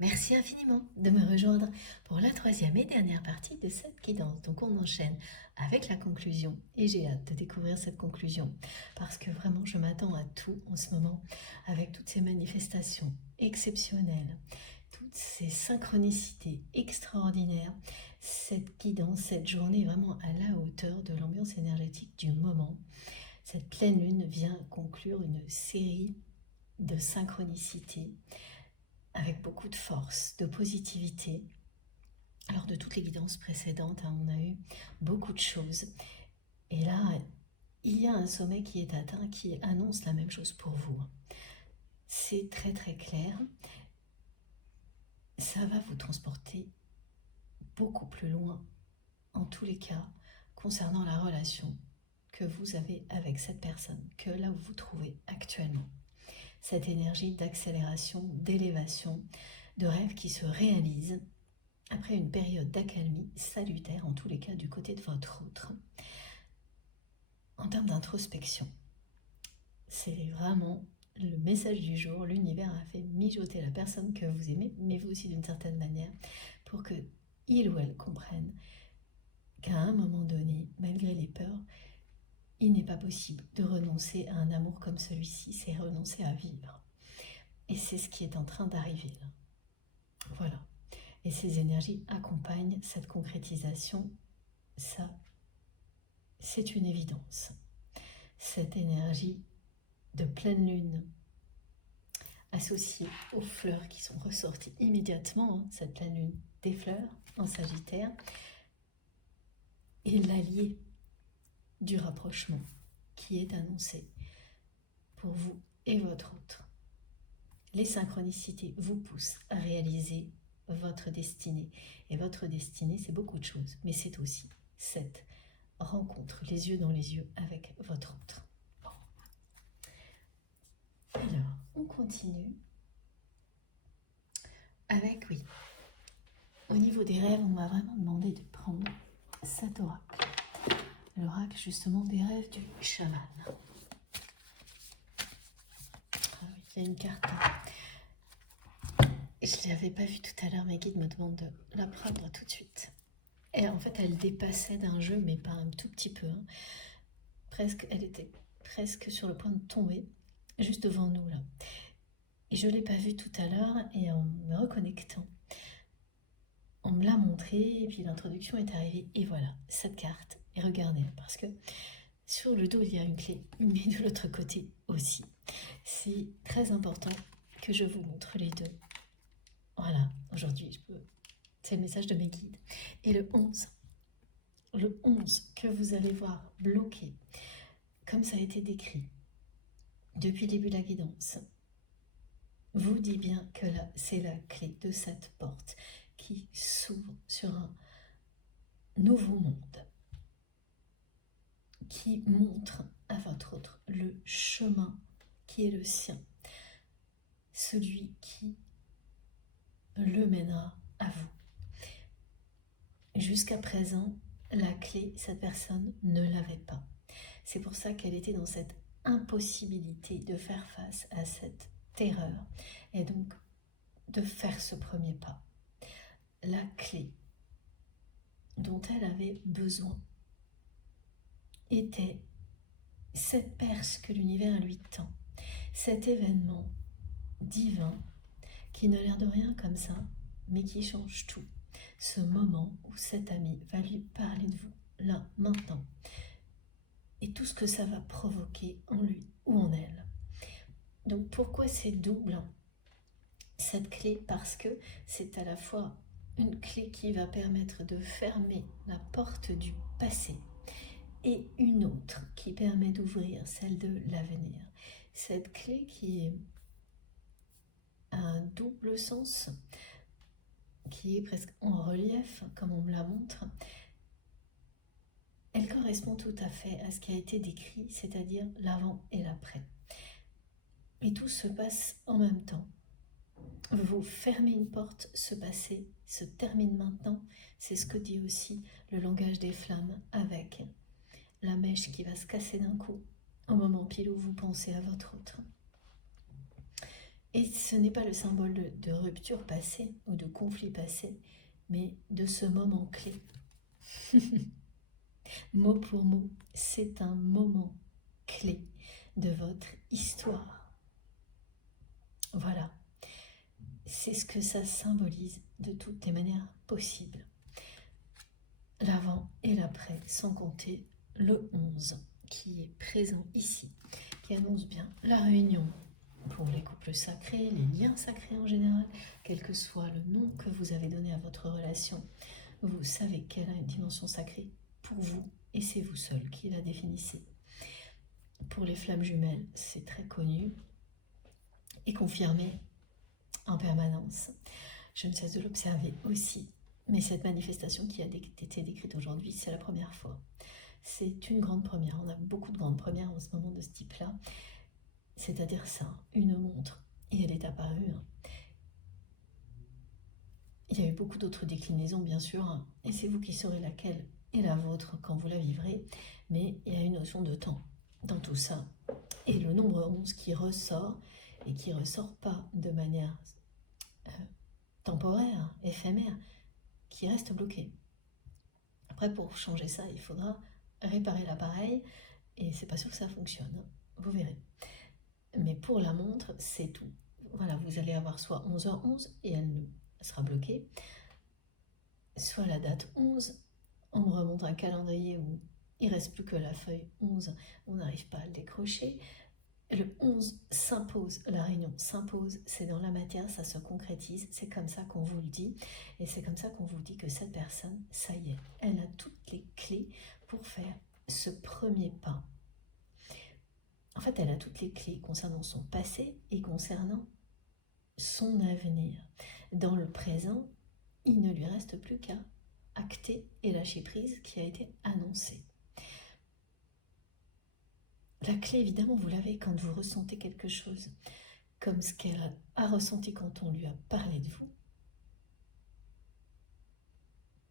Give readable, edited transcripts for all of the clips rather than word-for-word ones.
Merci infiniment de me rejoindre pour la troisième et dernière partie de cette guidance. Donc on enchaîne avec la conclusion et j'ai hâte de découvrir cette conclusion parce que vraiment je m'attends à tout en ce moment avec toutes ces manifestations exceptionnelles, toutes ces synchronicités extraordinaires. Cette guidance, cette journée est vraiment à la hauteur de l'ambiance énergétique du moment. Cette pleine lune vient conclure une série de synchronicités avec beaucoup de force, de positivité. Alors de toutes les guidances précédentes, on a eu beaucoup de choses. Et là, il y a un sommet qui est atteint qui annonce la même chose pour vous. C'est très très clair. Ça va vous transporter beaucoup plus loin, en tous les cas, concernant la relation que vous avez avec cette personne, que là où vous vous trouvez actuellement. Cette énergie d'accélération, d'élévation, de rêve qui se réalise après une période d'accalmie salutaire, en tous les cas du côté de votre autre. En termes d'introspection, c'est vraiment le message du jour. L'univers a fait mijoter la personne que vous aimez, mais vous aussi d'une certaine manière, pour que il ou elle comprenne qu'à un moment donné, malgré les peurs, il n'est pas possible de renoncer à un amour comme celui-ci, c'est renoncer à vivre. Et c'est ce qui est en train d'arriver là. Voilà. Et ces énergies accompagnent cette concrétisation. Ça, c'est une évidence. Cette énergie de pleine lune associée aux fleurs qui sont ressorties immédiatement, cette pleine lune des fleurs en Sagittaire, et l'allié du rapprochement qui est annoncé pour vous et votre autre. Les synchronicités vous poussent à réaliser votre destinée. Et votre destinée, c'est beaucoup de choses, mais c'est aussi cette rencontre les yeux dans les yeux avec votre autre. Bon. Alors, on continue avec, oui, au niveau des rêves, on m'a vraiment demandé de prendre cet oracle. L'oracle justement des rêves du chaman. Ah oui, il y a une carte. Je ne l'avais pas vue tout à l'heure, mes guides me demandent de la prendre tout de suite. Et en fait, elle dépassait d'un jeu, mais pas un tout petit peu. Presque, elle était presque sur le point de tomber, juste devant nous là. Et je ne l'ai pas vue tout à l'heure, et en me reconnectant, on me l'a montré, et puis l'introduction est arrivée, et voilà, cette carte. Et regardez, parce que sur le dos, il y a une clé, mais de l'autre côté aussi. C'est très important que je vous montre les deux. Voilà, aujourd'hui, c'est le message de mes guides. Et le 11 que vous allez voir bloqué, comme ça a été décrit depuis le début de la guidance, vous dit bien que là, c'est la clé de cette porte qui s'ouvre sur un nouveau monde, qui montre à votre autre le chemin qui est le sien, celui qui le mènera à vous. Jusqu'à présent, la clé, cette personne ne l'avait pas. C'est pour ça qu'elle était dans cette impossibilité de faire face à cette terreur et donc de faire ce premier pas. La clé dont elle avait besoin était cette perche que l'univers lui tend, cet événement divin qui n'a l'air de rien comme ça, mais qui change tout. Ce moment où cet ami va lui parler de vous, là, maintenant, et tout ce que ça va provoquer en lui ou en elle. Donc pourquoi c'est double cette clé? Parce que c'est à la fois une clé qui va permettre de fermer la porte du passé et une autre qui permet d'ouvrir celle de l'avenir. Cette clé qui a un double sens, qui est presque en relief, comme on me la montre, elle correspond tout à fait à ce qui a été décrit, c'est-à-dire l'avant et l'après. Et tout se passe en même temps. Vous fermez une porte, ce passé se termine maintenant. C'est ce que dit aussi le langage des flammes, avec la mèche qui va se casser d'un coup, au moment pile où vous pensez à votre autre. Et ce n'est pas le symbole de rupture passée ou de conflit passé, mais de ce moment clé. Mot pour mot, c'est un moment clé de votre histoire. Voilà, c'est ce que ça symbolise de toutes les manières possibles. L'avant et l'après, sans compter le 11 qui est présent ici, qui annonce bien la réunion pour les couples sacrés, les liens sacrés en général, quel que soit le nom que vous avez donné à votre relation, vous savez qu'elle a une dimension sacrée pour vous et c'est vous seul qui la définissez. Pour les flammes jumelles, c'est très connu et confirmé en permanence. Je ne cesse de l'observer aussi, mais cette manifestation qui a été décrite aujourd'hui, c'est la première fois. C'est une grande première, on a beaucoup de grandes premières en ce moment de ce type-là, c'est-à-dire ça, une montre, et elle est apparue. Il y a eu beaucoup d'autres déclinaisons, bien sûr, et c'est vous qui saurez laquelle est la vôtre quand vous la vivrez, mais il y a une notion de temps dans tout ça. Et le nombre 11 qui ressort, et qui ne ressort pas de manière temporaire, éphémère, qui reste bloqué. Après, pour changer ça, il faudra réparer l'appareil, et c'est pas sûr que ça fonctionne, vous verrez. Mais pour la montre, c'est tout. Voilà, vous allez avoir soit 11h11 et elle sera bloquée, soit la date 11, on me remonte un calendrier où il ne reste plus que la feuille 11, on n'arrive pas à le décrocher. Le 11 s'impose, la réunion s'impose, c'est dans la matière, ça se concrétise, c'est comme ça qu'on vous le dit, et c'est comme ça qu'on vous dit que cette personne, ça y est, elle a toutes les clés pour faire ce premier pas. En fait, elle a toutes les clés concernant son passé et concernant son avenir. Dans le présent, il ne lui reste plus qu'à acter et lâcher prise qui a été annoncé. La clé, évidemment, vous l'avez quand vous ressentez quelque chose, comme ce qu'elle a ressenti quand on lui a parlé de vous.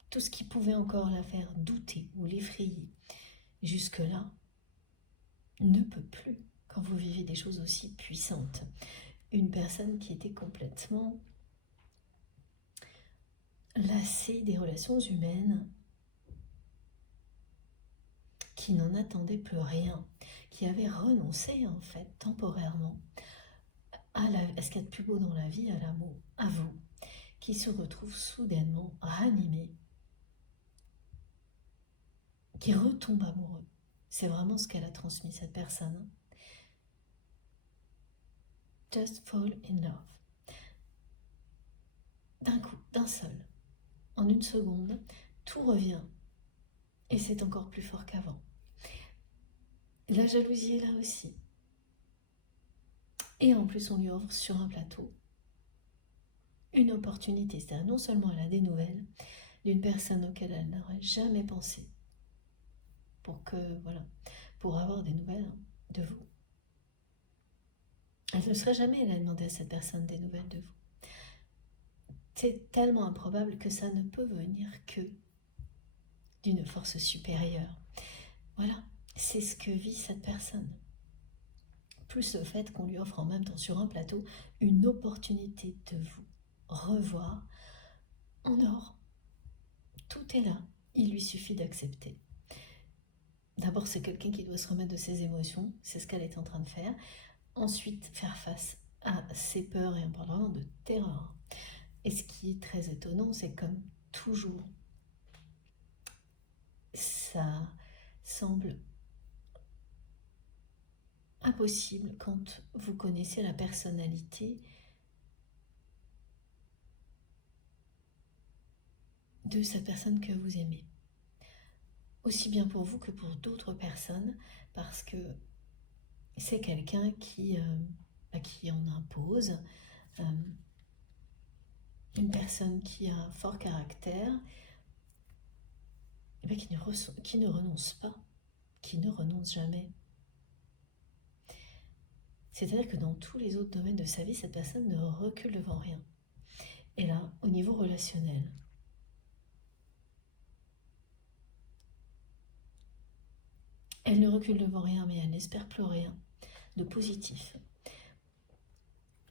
Tout ce qui pouvait encore la faire douter ou l'effrayer jusque-là ne peut plus quand vous vivez des choses aussi puissantes. Une personne qui était complètement lassée des relations humaines, qui n'en attendait plus rien, qui avait renoncé en fait temporairement à ce qu'il y a de plus beau dans la vie, à l'amour, à vous, qui se retrouve soudainement ranimé, qui retombe amoureux. C'est vraiment ce qu'elle a transmis, cette personne. Just fall in love. D'un coup, d'un seul, en une seconde, tout revient. Et c'est encore plus fort qu'avant. La jalousie est là aussi. Et en plus, on lui offre sur un plateau une opportunité. C'est-à-dire non seulement elle a des nouvelles d'une personne auquel elle n'aurait jamais pensé, pour avoir des nouvelles de vous. Elle ne serait jamais allée demander à cette personne des nouvelles de vous. C'est tellement improbable que ça ne peut venir que d'une force supérieure. Voilà, c'est ce que vit cette personne. Plus le fait qu'on lui offre en même temps sur un plateau une opportunité de vous revoir en or. Tout est là, il lui suffit d'accepter. D'abord, c'est quelqu'un qui doit se remettre de ses émotions, c'est ce qu'elle est en train de faire. Ensuite, faire face à ses peurs, et on parle vraiment de terreur. Et ce qui est très étonnant, c'est comme toujours, ça semble impossible quand vous connaissez la personnalité de cette personne que vous aimez. Aussi bien pour vous que pour d'autres personnes, parce que c'est quelqu'un qui en impose, une personne qui a un fort caractère, qui ne renonce pas, qui ne renonce jamais. C'est-à-dire que dans tous les autres domaines de sa vie, cette personne ne recule devant rien. Et là, au niveau relationnel, elle ne recule devant rien, mais elle n'espère plus rien de positif.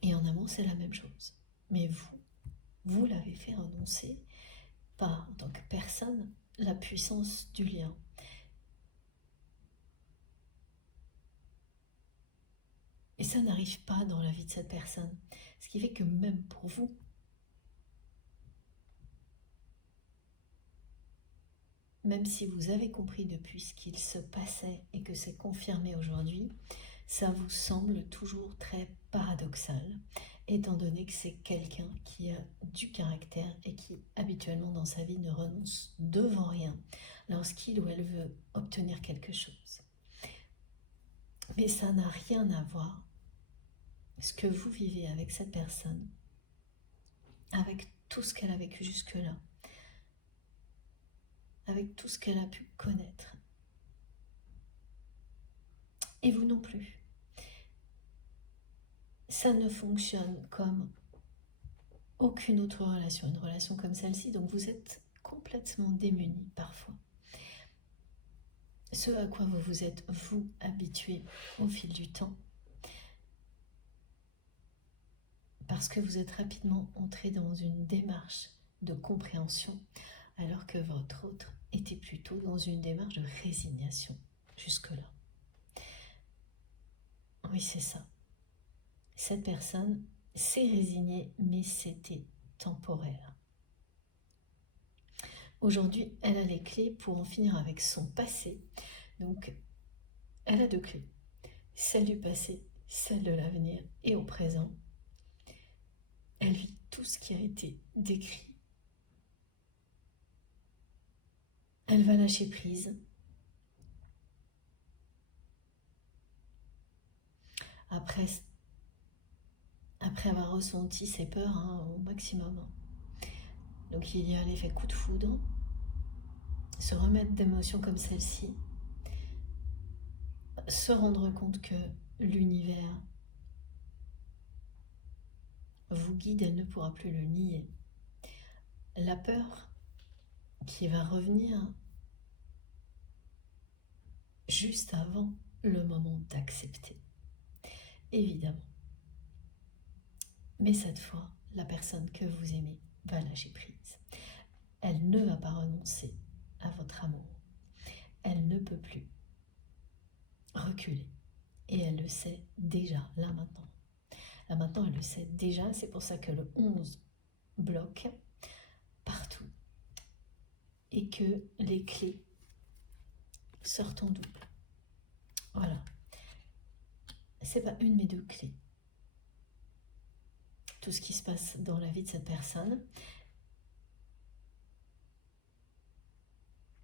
Et en amour, c'est la même chose. Mais vous l'avez fait renoncer par, en tant que personne, la puissance du lien. Et ça n'arrive pas dans la vie de cette personne. Ce qui fait que même pour vous, même si vous avez compris depuis ce qu'il se passait et que c'est confirmé aujourd'hui, ça vous semble toujours très paradoxal, étant donné que c'est quelqu'un qui a du caractère et qui, habituellement dans sa vie, ne renonce devant rien lorsqu'il ou elle veut obtenir quelque chose. Mais ça n'a rien à voir, ce que vous vivez avec cette personne, avec tout ce qu'elle a vécu jusque-là, avec tout ce qu'elle a pu connaître. Et vous non plus. Ça ne fonctionne comme aucune autre relation, une relation comme celle-ci, donc vous êtes complètement démunis parfois. Ce à quoi vous vous êtes, vous, habitué au fil du temps, parce que vous êtes rapidement entré dans une démarche de compréhension, alors que votre autre était plutôt dans une démarche de résignation jusque-là. Oui, c'est ça. Cette personne s'est résignée, mais c'était temporaire. Aujourd'hui, elle a les clés pour en finir avec son passé. Donc, elle a deux clés. Celle du passé, celle de l'avenir et au présent. Elle vit tout ce qui a été décrit. Elle va lâcher prise. Après avoir ressenti ses peurs au maximum. Donc il y a l'effet coup de foudre, se remettre d'émotions comme celle-ci, se rendre compte que l'univers vous guide, elle ne pourra plus le nier. La peur qui va revenir juste avant le moment d'accepter, évidemment. Mais cette fois, la personne que vous aimez va lâcher prise. Elle ne va pas renoncer à votre amour. Elle ne peut plus reculer. Et elle le sait déjà, là maintenant. Là maintenant, elle le sait déjà. C'est pour ça que le 11 bloque partout. Et que les clés sortent en double. Voilà. C'est pas une mais deux clés. Tout ce qui se passe dans la vie de cette personne,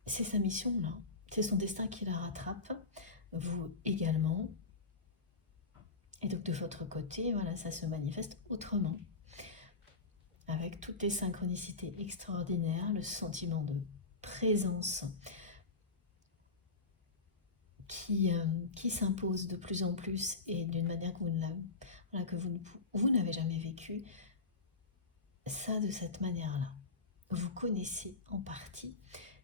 c'est sa mission là. C'est son destin qui la rattrape. Vous également. Et donc de votre côté, voilà, ça se manifeste autrement. Avec toutes les synchronicités extraordinaires, le sentiment de présence qui s'impose de plus en plus et d'une manière que vous n'avez jamais vécu. Ça de cette manière-là. Vous connaissez en partie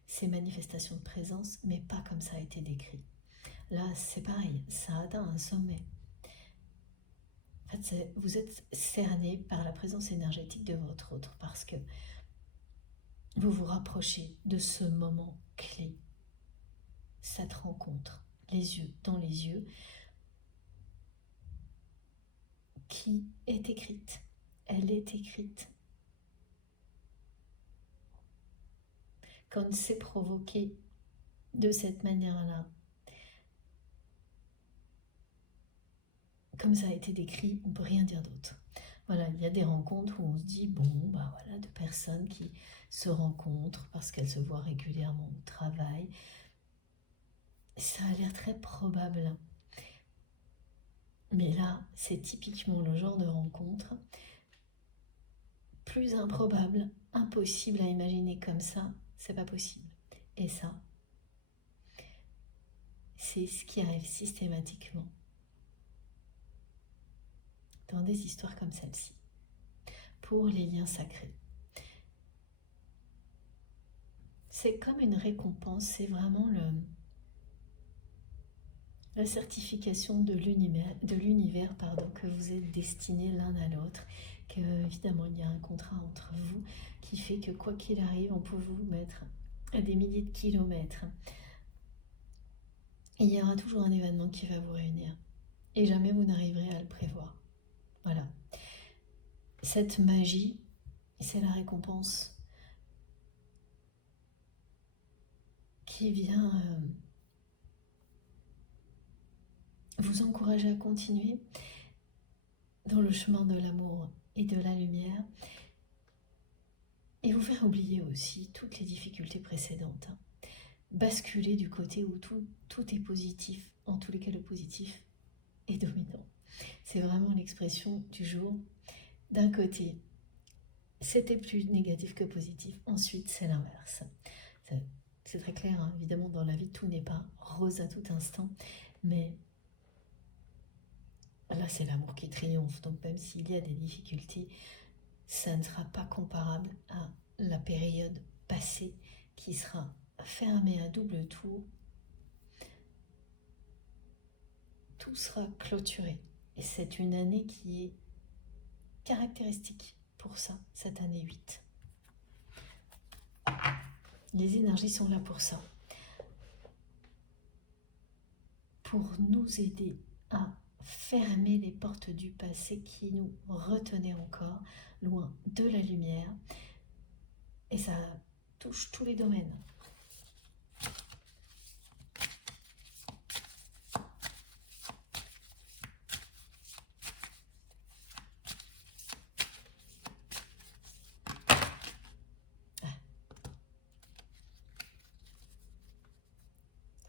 ces manifestations de présence, mais pas comme ça a été décrit. Là, c'est pareil, ça atteint un sommet. En fait, vous êtes cerné par la présence énergétique de votre autre parce que vous vous rapprochez de ce moment clé, cette rencontre, les yeux dans les yeux, qui est écrite. Elle est écrite. Quand c'est provoqué de cette manière-là, comme ça a été décrit, on ne peut rien dire d'autre. Voilà, il y a des rencontres où on se dit, bon, bah voilà, deux personnes qui se rencontrent parce qu'elles se voient régulièrement au travail. Ça a l'air très probable. Mais là, c'est typiquement le genre de rencontre plus improbable, impossible à imaginer comme ça, c'est pas possible. Et ça, c'est ce qui arrive systématiquement dans des histoires comme celle-ci, pour les liens sacrés. C'est comme une récompense, c'est vraiment la certification de l'univers, que vous êtes destinés l'un à l'autre, que évidemment il y a un contrat entre vous qui fait que quoi qu'il arrive, on peut vous mettre à des milliers de kilomètres. Et il y aura toujours un événement qui va vous réunir. Et jamais vous n'arriverez à le prévoir. Voilà. Cette magie, c'est la récompense qui vient vous encourager à continuer dans le chemin de l'amour et de la lumière et vous faire oublier aussi toutes les difficultés précédentes. Basculer du côté où tout est positif, en tous les cas le positif est dominant. C'est vraiment l'expression du jour. D'un côté, c'était plus négatif que positif, ensuite c'est l'inverse. C'est très clair, hein. Évidemment dans la vie tout n'est pas rose à tout instant, mais là c'est l'amour qui triomphe, donc même s'il y a des difficultés, ça ne sera pas comparable à la période passée qui sera fermée à double tour. Tout sera clôturé et c'est une année qui est caractéristique pour ça, cette année 8. Les énergies sont là pour ça, pour nous aider à fermer les portes du passé qui nous retenaient encore loin de la lumière, et ça touche tous les domaines.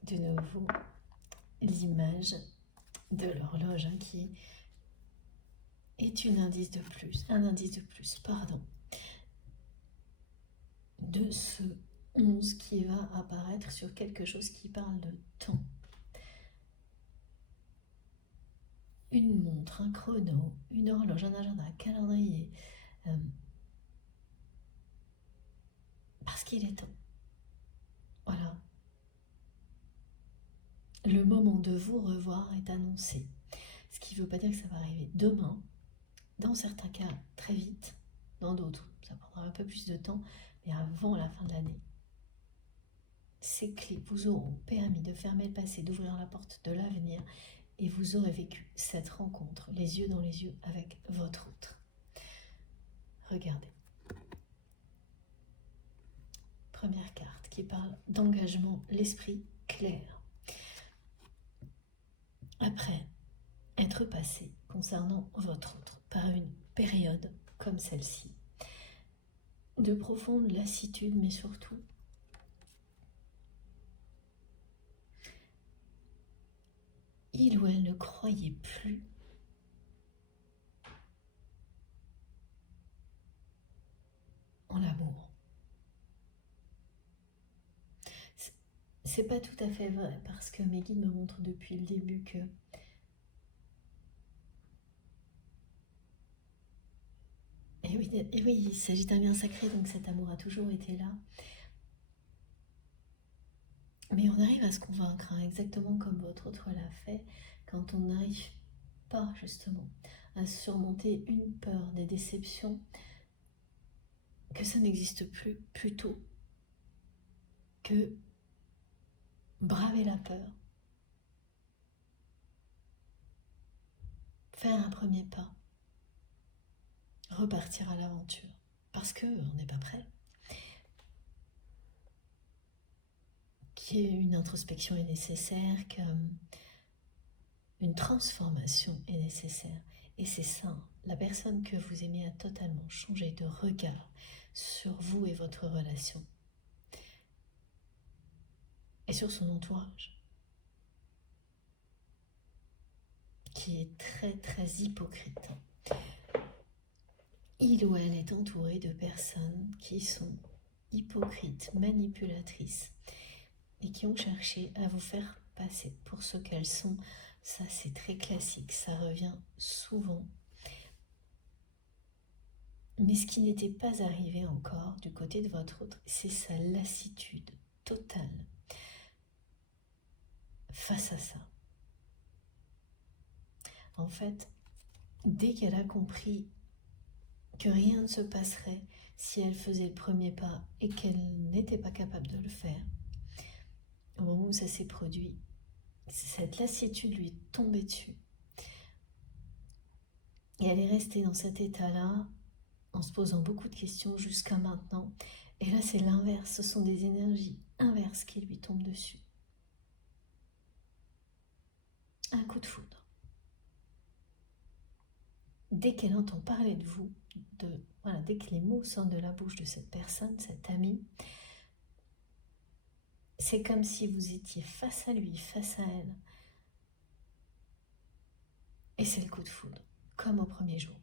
De nouveau, l'image de l'horloge qui est un indice de plus, de ce 11 qui va apparaître sur quelque chose qui parle de temps. Une montre, un chrono, une horloge, un agenda, un calendrier. Parce qu'il est temps. Voilà. Le moment de vous revoir est annoncé. Ce qui ne veut pas dire que ça va arriver demain. Dans certains cas, très vite. Dans d'autres, ça prendra un peu plus de temps. Mais avant la fin de l'année, ces clés vous auront permis de fermer le passé, d'ouvrir la porte de l'avenir. Et vous aurez vécu cette rencontre, les yeux dans les yeux, avec votre autre. Regardez. Première carte qui parle d'engagement, l'esprit clair. Après être passé concernant votre autre par une période comme celle-ci, de profonde lassitude, mais surtout il ou elle ne croyait plus en l'amour. C'est pas tout à fait vrai parce que mes guides me montrent depuis le début que et oui, il s'agit d'un bien sacré, donc cet amour a toujours été là. Mais on arrive à se convaincre, hein, exactement comme votre autre l'a fait, quand on n'arrive pas justement à surmonter une peur, des déceptions, que ça n'existe plus, plutôt que braver la peur, faire un premier pas, repartir à l'aventure, parce qu'on n'est pas prêt. Qu'une introspection est nécessaire, qu'une transformation est nécessaire. Et c'est ça, la personne que vous aimez a totalement changé de regard sur vous et votre relation. Et sur son entourage, qui est très très hypocrite. Il ou elle est entouré de personnes qui sont hypocrites, manipulatrices, et qui ont cherché à vous faire passer pour ce qu'elles sont. Ça, c'est très classique, ça revient souvent. Mais ce qui n'était pas arrivé encore du côté de votre autre, c'est sa lassitude totale face à ça. En fait, dès qu'elle a compris que rien ne se passerait si elle faisait le premier pas et qu'elle n'était pas capable de le faire, au moment où ça s'est produit, cette lassitude lui est tombée dessus. Et elle est restée dans cet état-là, en se posant beaucoup de questions jusqu'à maintenant. Et là, c'est l'inverse, ce sont des énergies inverses qui lui tombent dessus. Un coup de foudre. Dès qu'elle entend parler de vous, dès que les mots sortent de la bouche de cette personne, cette amie, c'est comme si vous étiez face à lui, face à elle. Et c'est le coup de foudre, comme au premier jour.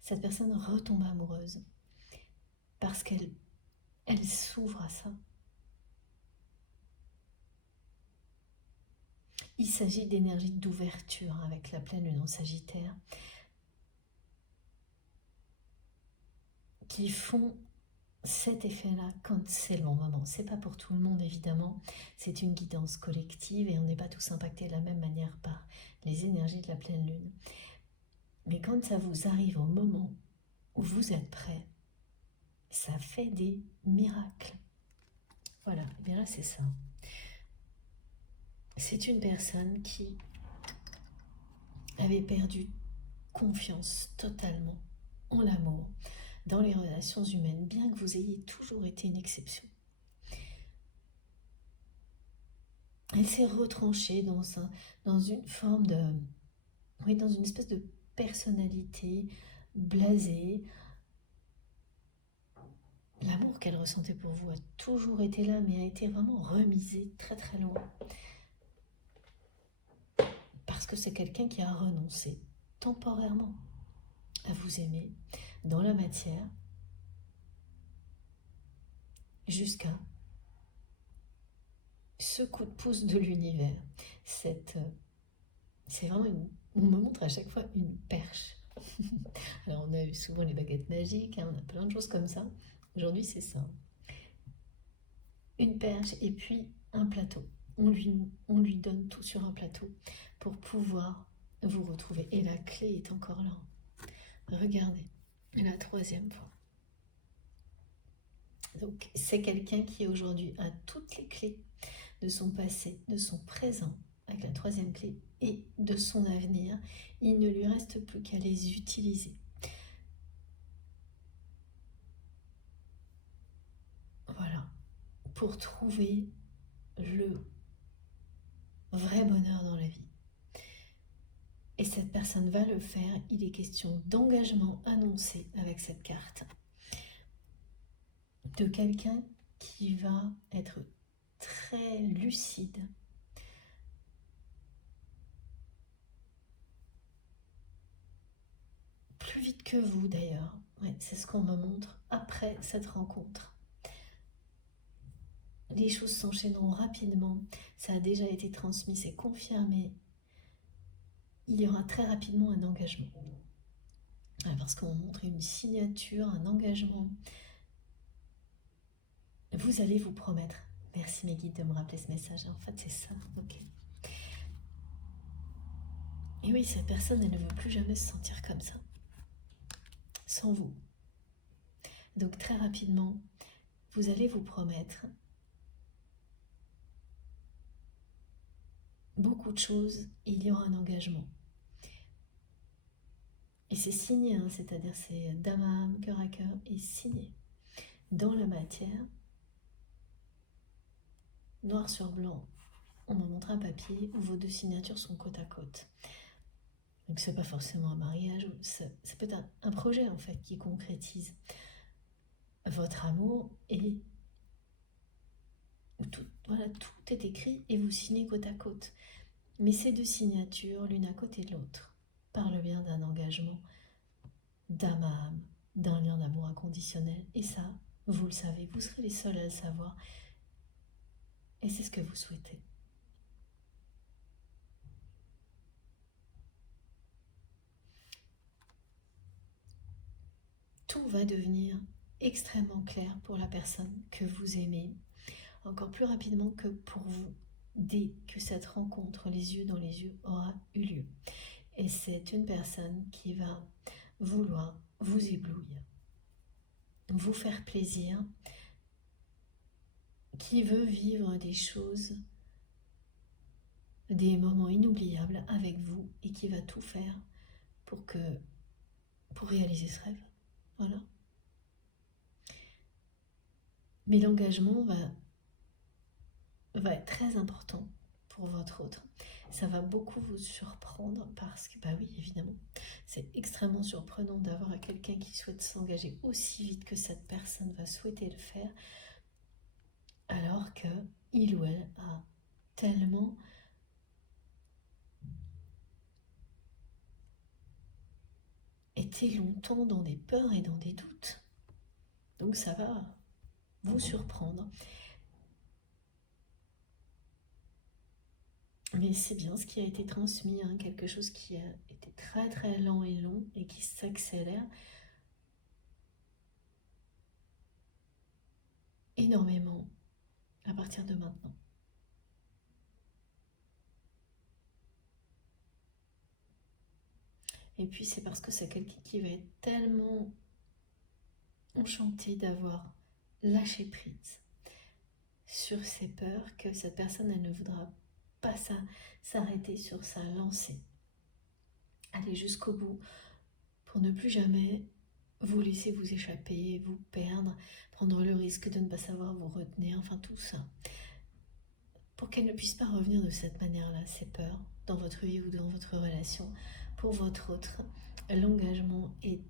Cette personne retombe amoureuse parce qu'elle s'ouvre à ça. Il s'agit d'énergie d'ouverture avec la pleine lune en Sagittaire qui font cet effet-là quand c'est le bon moment. C'est pas pour tout le monde évidemment, c'est une guidance collective et on n'est pas tous impactés de la même manière par les énergies de la pleine lune. Mais quand ça vous arrive au moment où vous êtes prêt, ça fait des miracles. Voilà, et bien là c'est ça. C'est une personne qui avait perdu confiance totalement en l'amour, dans les relations humaines, bien que vous ayez toujours été une exception. Elle s'est retranchée dans une forme de... Oui, dans une espèce de personnalité blasée. L'amour qu'elle ressentait pour vous a toujours été là, mais a été vraiment remisé très très loin. Parce que c'est quelqu'un qui a renoncé temporairement à vous aimer dans la matière jusqu'à ce coup de pouce de l'univers. C'est vraiment on me montre à chaque fois une perche. Alors on a eu souvent les baguettes magiques, on a plein de choses comme ça. Aujourd'hui c'est ça. Une perche et puis un plateau. On lui donne tout sur un plateau pour pouvoir vous retrouver. Et la clé est encore là. Regardez, la troisième fois. Donc c'est quelqu'un qui aujourd'hui a toutes les clés de son passé, de son présent, avec la troisième clé, et de son avenir. Il ne lui reste plus qu'à les utiliser. Voilà, pour trouver le vrai bonheur dans la vie. Et cette personne va le faire. Il est question d'engagement annoncé avec cette carte. De quelqu'un qui va être très lucide. Plus vite que vous d'ailleurs. Ouais, c'est ce qu'on me montre après cette rencontre. Les choses s'enchaîneront rapidement. Ça a déjà été transmis, c'est confirmé. Il y aura très rapidement un engagement. Parce qu'on montre une signature, un engagement. Vous allez vous promettre. Merci mes guides de me rappeler ce message. En fait, c'est ça. Ok. Et oui, cette personne, elle ne veut plus jamais se sentir comme ça. Sans vous. Donc très rapidement, vous allez vous promettre beaucoup de choses et il y aura un engagement. Et c'est signé, hein, c'est-à-dire c'est d'âme à âme, cœur à cœur, et signé. Dans la matière, noir sur blanc, on me montre un papier où vos deux signatures sont côte à côte. Donc c'est pas forcément un mariage, ça peut être un projet en fait qui concrétise votre amour et tout est écrit et vous signez côte à côte. Mais ces deux signatures, l'une à côté de l'autre, parlent bien d'un engagement d'âme à âme, d'un lien d'amour inconditionnel. Et ça, vous le savez, vous serez les seuls à le savoir. Et c'est ce que vous souhaitez. Tout va devenir extrêmement clair pour la personne que vous aimez, encore plus rapidement que pour vous. dès que cette rencontre les yeux dans les yeux aura eu lieu. Et c'est une personne qui va vouloir vous éblouir, vous faire plaisir, qui veut vivre des choses, des moments inoubliables avec vous et qui va tout faire pour réaliser ce rêve. Voilà. Mais l'engagement va être très important pour votre autre. Ça va beaucoup vous surprendre parce que, bah oui, évidemment, c'est extrêmement surprenant d'avoir quelqu'un qui souhaite s'engager aussi vite que cette personne va souhaiter le faire, alors que il ou elle a tellement été longtemps dans des peurs et dans des doutes. Donc ça va vous surprendre. Mais c'est bien ce qui a été transmis, hein, quelque chose qui a été très très lent et long et qui s'accélère énormément à partir de maintenant. Et puis c'est parce que c'est quelqu'un qui va être tellement enchanté d'avoir lâché prise sur ses peurs que cette personne, elle ne voudra pas s'arrêter sur sa lancée. Aller jusqu'au bout pour ne plus jamais vous laisser vous échapper, vous perdre, prendre le risque de ne pas savoir vous retenir, enfin tout ça. Pour qu'elle ne puisse pas revenir de cette manière-là, ces peurs, dans votre vie ou dans votre relation, pour votre autre, l'engagement est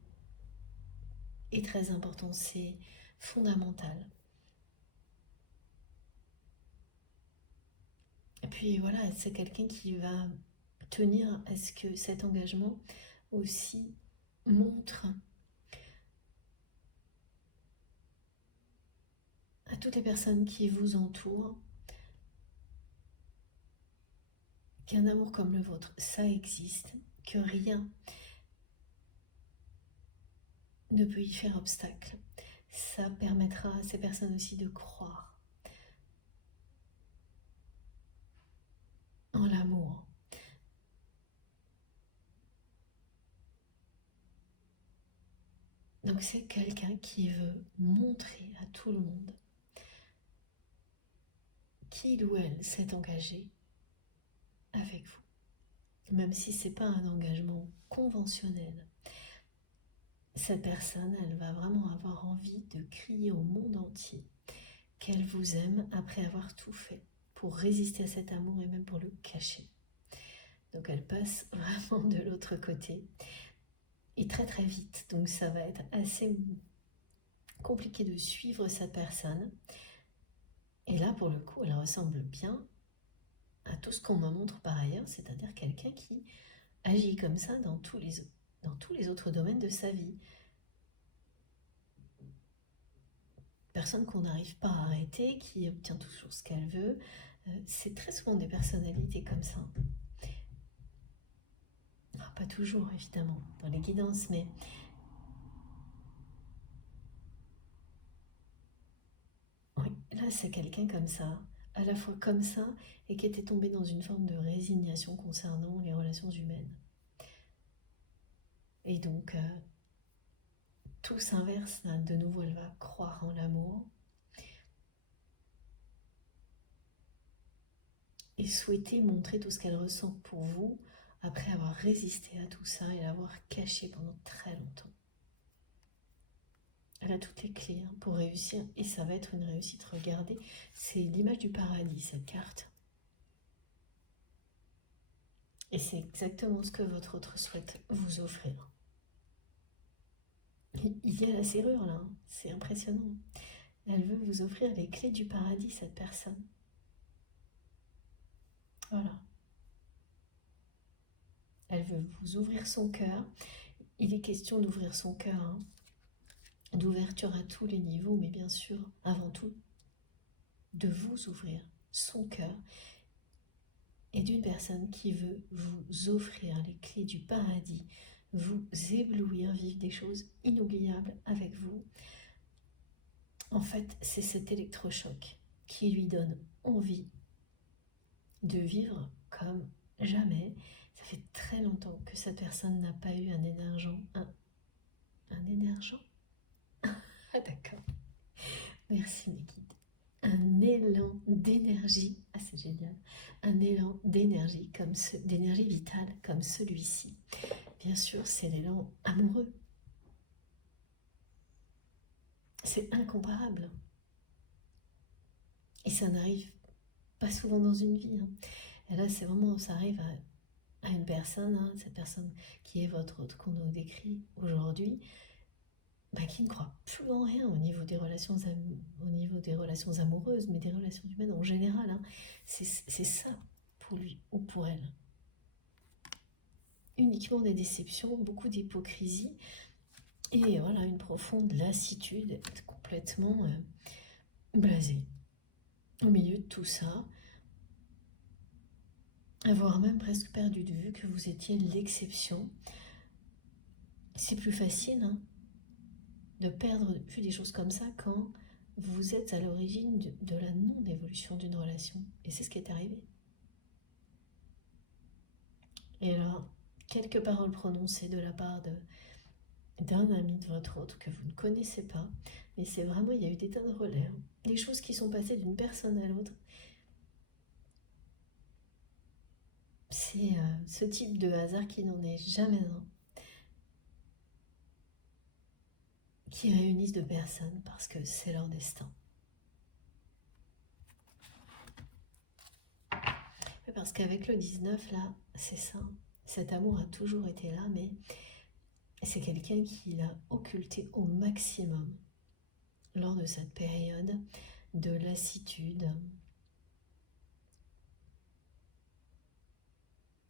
très important, c'est fondamental. Et puis voilà, c'est quelqu'un qui va tenir à ce que cet engagement aussi montre à toutes les personnes qui vous entourent qu'un amour comme le vôtre, ça existe, que rien ne peut y faire obstacle. Ça permettra à ces personnes aussi de croire en l'amour. Donc c'est quelqu'un qui veut montrer à tout le monde qu'il ou elle s'est engagé avec vous. Même si ce n'est pas un engagement conventionnel, cette personne, elle va vraiment avoir envie de crier au monde entier qu'elle vous aime après avoir tout fait pour résister à cet amour et même pour le cacher. Donc elle passe vraiment de l'autre côté et très très vite. Donc ça va être assez compliqué de suivre cette personne. Et là, pour le coup, elle ressemble bien à tout ce qu'on me montre par ailleurs, c'est-à-dire quelqu'un qui agit comme ça dans tous les autres domaines de sa vie. Personne qu'on n'arrive pas à arrêter, qui obtient toujours ce qu'elle veut. C'est très souvent des personnalités comme ça. Pas toujours, évidemment, dans les guidances, mais oui, là, c'est quelqu'un comme ça, à la fois comme ça, et qui était tombé dans une forme de résignation concernant les relations humaines. Et donc, tout s'inverse, de nouveau, elle va croire en l'amour et souhaiter montrer tout ce qu'elle ressent pour vous après avoir résisté à tout ça et l'avoir caché pendant très longtemps. Elle a toutes les clés pour réussir et ça va être une réussite. Regardez, c'est l'image du paradis, cette carte. Et c'est exactement ce que votre autre souhaite vous offrir. Il y a la serrure là, c'est impressionnant. Elle veut vous offrir les clés du paradis, cette personne. Voilà. Elle veut vous ouvrir son cœur. Il est question d'ouvrir son cœur, d'ouverture à tous les niveaux, mais bien sûr, avant tout, de vous ouvrir son cœur et d'une personne qui veut vous offrir les clés du paradis, vous éblouir, vivre des choses inoubliables avec vous. En fait, c'est cet électrochoc qui lui donne envie de vivre comme jamais. Ça fait très longtemps que cette personne n'a pas eu un énergent. Un énergent. Ah d'accord. Merci mes guides. Un élan d'énergie. Ah c'est génial. Un élan d'énergie d'énergie vitale comme celui-ci. Bien sûr, c'est l'élan amoureux. C'est incomparable. Et ça n'arrive pas souvent dans une vie. Et là, c'est vraiment, ça arrive à une personne, cette personne qui est votre autre qu'on nous décrit aujourd'hui, qui ne croit plus en rien au niveau des relations amoureuses, mais des relations humaines en général. C'est ça pour lui ou pour elle. Uniquement des déceptions, beaucoup d'hypocrisie et voilà, une profonde lassitude, être complètement blasé. Au milieu de tout ça, avoir même presque perdu de vue que vous étiez l'exception. C'est plus facile de perdre de vue des choses comme ça quand vous êtes à l'origine de la non-évolution d'une relation. Et c'est ce qui est arrivé. Et alors, quelques paroles prononcées de la part d'un ami de votre autre que vous ne connaissez pas, mais c'est vraiment, il y a eu des tas de relais. Les choses qui sont passées d'une personne à l'autre. C'est ce type de hasard qui n'en est jamais un, qui réunissent deux personnes parce que c'est leur destin. Parce qu'avec le 19, là, c'est ça. Cet amour a toujours été là, mais c'est quelqu'un qui l'a occulté au maximum lors de cette période de lassitude.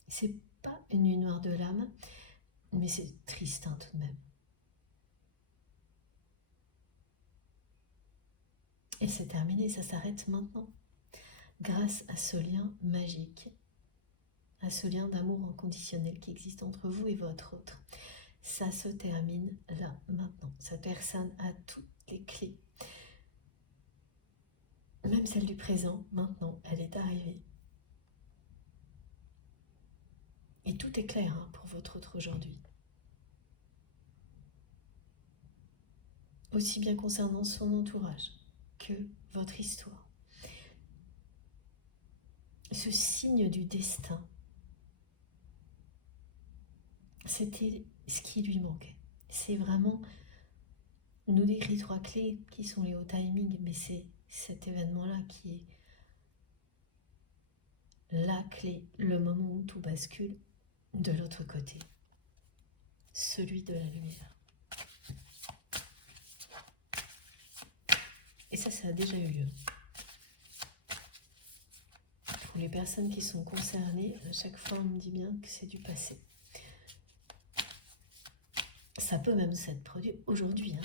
C'est pas une nuit noire de l'âme, mais c'est triste tout de même. Et c'est terminé, ça s'arrête maintenant. Grâce à ce lien magique, à ce lien d'amour inconditionnel qui existe entre vous et votre autre. Ça se termine là, maintenant. Cette personne a toutes les clés. Même celle du présent, maintenant, elle est arrivée. Et tout est clair pour votre autre aujourd'hui. Aussi bien concernant son entourage que votre histoire. Ce signe du destin, c'était ce qui lui manquait. C'est vraiment, on nous décrit 3 clés qui sont les hauts timings, mais c'est cet événement-là qui est la clé, le moment où tout bascule de l'autre côté, celui de la lumière. Et ça a déjà eu lieu. Pour les personnes qui sont concernées, à chaque fois on me dit bien que c'est du passé. Ça peut même s'être produit aujourd'hui.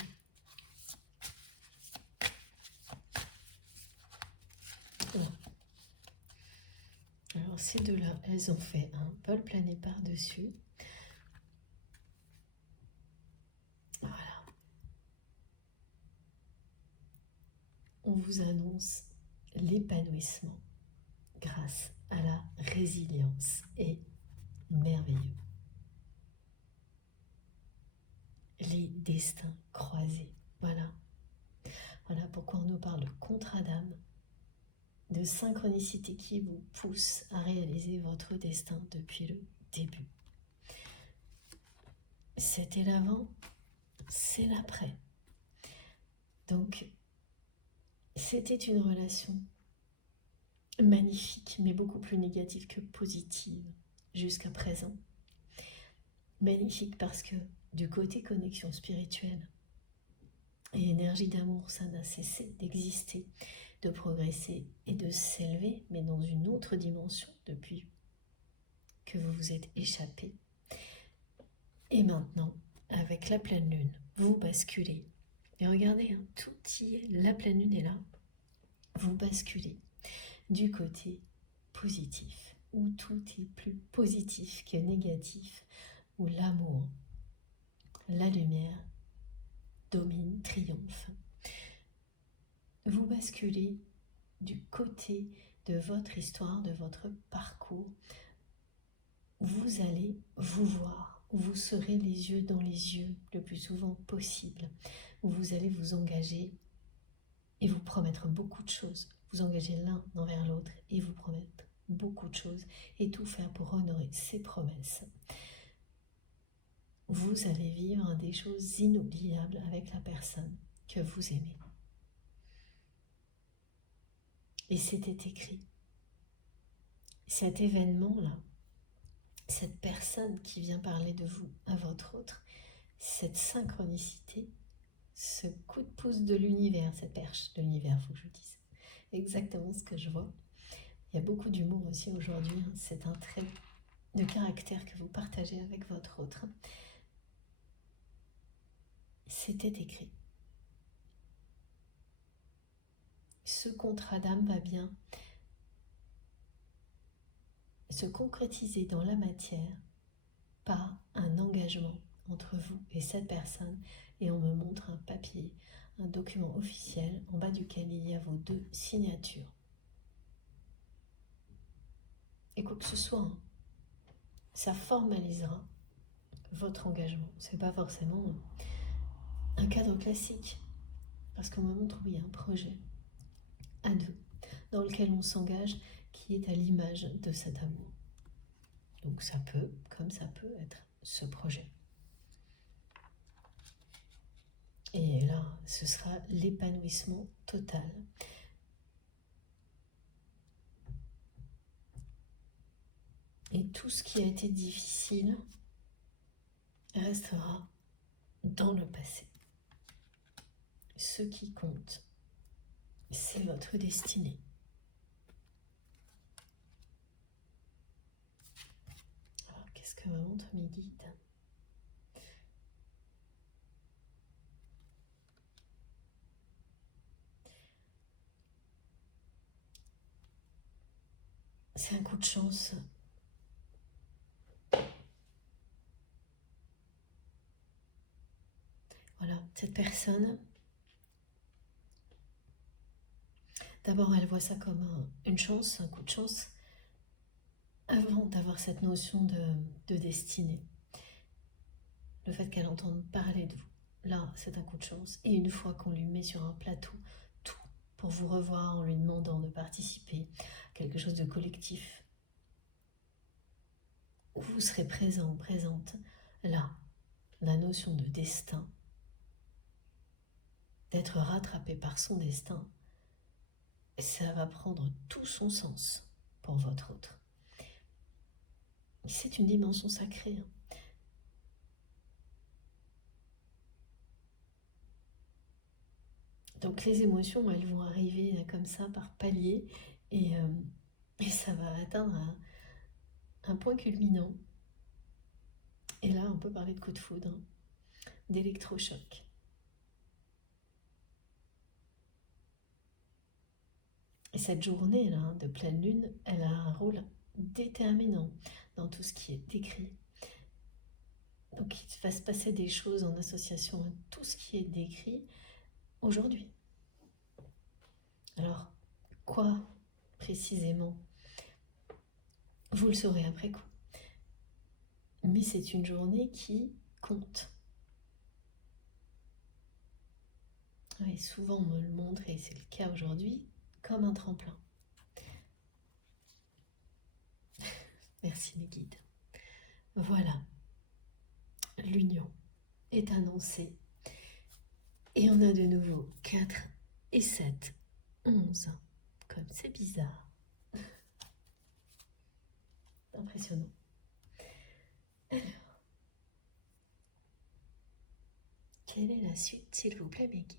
Voilà. Alors ces deux-là, elles ont fait un bol plané par-dessus. Voilà. On vous annonce l'épanouissement grâce à la résilience et merveilleux. Les destins croisés. Voilà. Voilà pourquoi on nous parle de contrat d'âme, de synchronicité qui vous pousse à réaliser votre destin depuis le début. C'était l'avant, c'est l'après. Donc, c'était une relation magnifique, mais beaucoup plus négative que positive jusqu'à présent. Magnifique parce que du côté connexion spirituelle et énergie d'amour, ça n'a cessé d'exister, de progresser et de s'élever, mais dans une autre dimension depuis que vous vous êtes échappé. Et maintenant, avec la pleine lune, vous basculez. Et regardez, tout y est, la pleine lune est là. Vous basculez du côté positif, où tout est plus positif que négatif, où l'amour, la lumière domine, triomphe. Vous basculez du côté de votre histoire, de votre parcours, vous allez vous voir, vous serez les yeux dans les yeux le plus souvent possible. Vous allez vous engager et vous promettre beaucoup de choses. Vous engager l'un envers l'autre et vous promettre beaucoup de choses et tout faire pour honorer ces promesses. Vous allez vivre des choses inoubliables avec la personne que vous aimez. Et c'était écrit. Cet événement-là, cette personne qui vient parler de vous à votre autre, cette synchronicité, ce coup de pouce de l'univers, cette perche de l'univers, il faut que je dise exactement ce que je vois. Il y a beaucoup d'humour aussi aujourd'hui, c'est un trait de caractère que vous partagez avec votre autre. C'était écrit. Ce contrat d'âme va bien se concrétiser dans la matière par un engagement entre vous et cette personne, et on me montre un papier, un document officiel en bas duquel il y a vos 2 signatures. Et quoi que ce soit, ça formalisera votre engagement. C'est pas forcément un cadre classique, parce qu'on me montre oui un projet à 2 dans lequel on s'engage, qui est à l'image de cet amour. Donc ça peut, comme ça peut être ce projet. Et là, ce sera l'épanouissement total. Et tout ce qui a été difficile restera dans le passé. Ce qui compte, c'est votre destinée. Alors, qu'est-ce que me montrent mes guides ? C'est un coup de chance. Voilà, cette personne, d'abord elle voit ça comme une chance, un coup de chance, avant d'avoir cette notion de destinée. Le fait qu'elle entende parler de vous, là c'est un coup de chance. Et une fois qu'on lui met sur un plateau tout pour vous revoir en lui demandant de participer à quelque chose de collectif, où vous serez présent, présente, là, la notion de destin, d'être rattrapé par son destin, ça va prendre tout son sens pour votre autre. C'est une dimension sacrée. Donc les émotions, elles vont arriver là, comme ça, par paliers, et ça va atteindre un point culminant. Et là, on peut parler de coup de foudre, d'électrochoc. Et cette journée là, de pleine lune, elle a un rôle déterminant dans tout ce qui est décrit. Donc il va se passer des choses en association avec tout ce qui est décrit aujourd'hui. Alors, quoi précisément? Vous le saurez après coup. Mais c'est une journée qui compte. Et souvent on me le montre, et c'est le cas aujourd'hui, comme un tremplin. Merci mes guides. Voilà, l'union est annoncée. Et on a de nouveau 4 et 7, 11. Comme c'est bizarre. Impressionnant. Alors, quelle est la suite, s'il vous plaît, mes guides?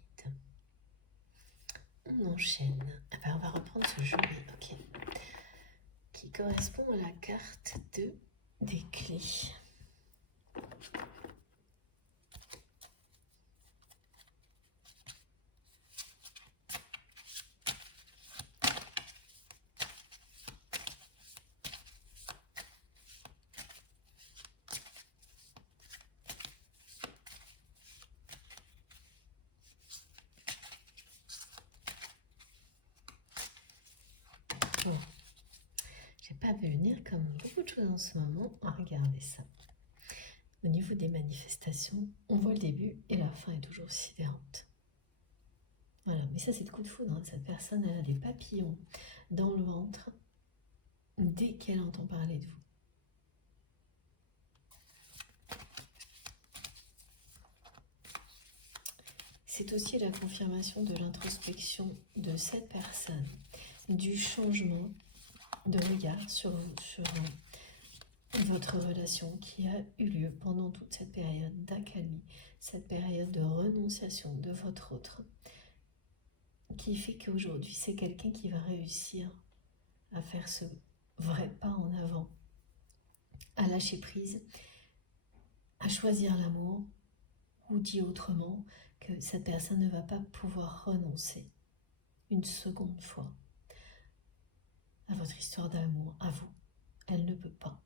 On enchaîne. Ah ben, on va reprendre ce jeu, ok, qui correspond à la carte des clés. Bon, j'ai pas vu venir comme beaucoup de choses en ce moment. Regardez ça. Au niveau des manifestations, on voit le début et la fin est toujours sidérante. Voilà, mais ça c'est le coup de foudre. Cette personne, elle a des papillons dans le ventre dès qu'elle entend parler de vous. C'est aussi la confirmation de l'introspection de cette personne, du changement de regard sur vous, sur votre relation qui a eu lieu pendant toute cette période d'accalmie, cette période de renonciation de votre autre, qui fait qu'aujourd'hui c'est quelqu'un qui va réussir à faire ce vrai pas en avant, à lâcher prise, à choisir l'amour, ou dit autrement, que cette personne ne va pas pouvoir renoncer une seconde fois à votre histoire d'amour, à vous. Elle ne peut pas.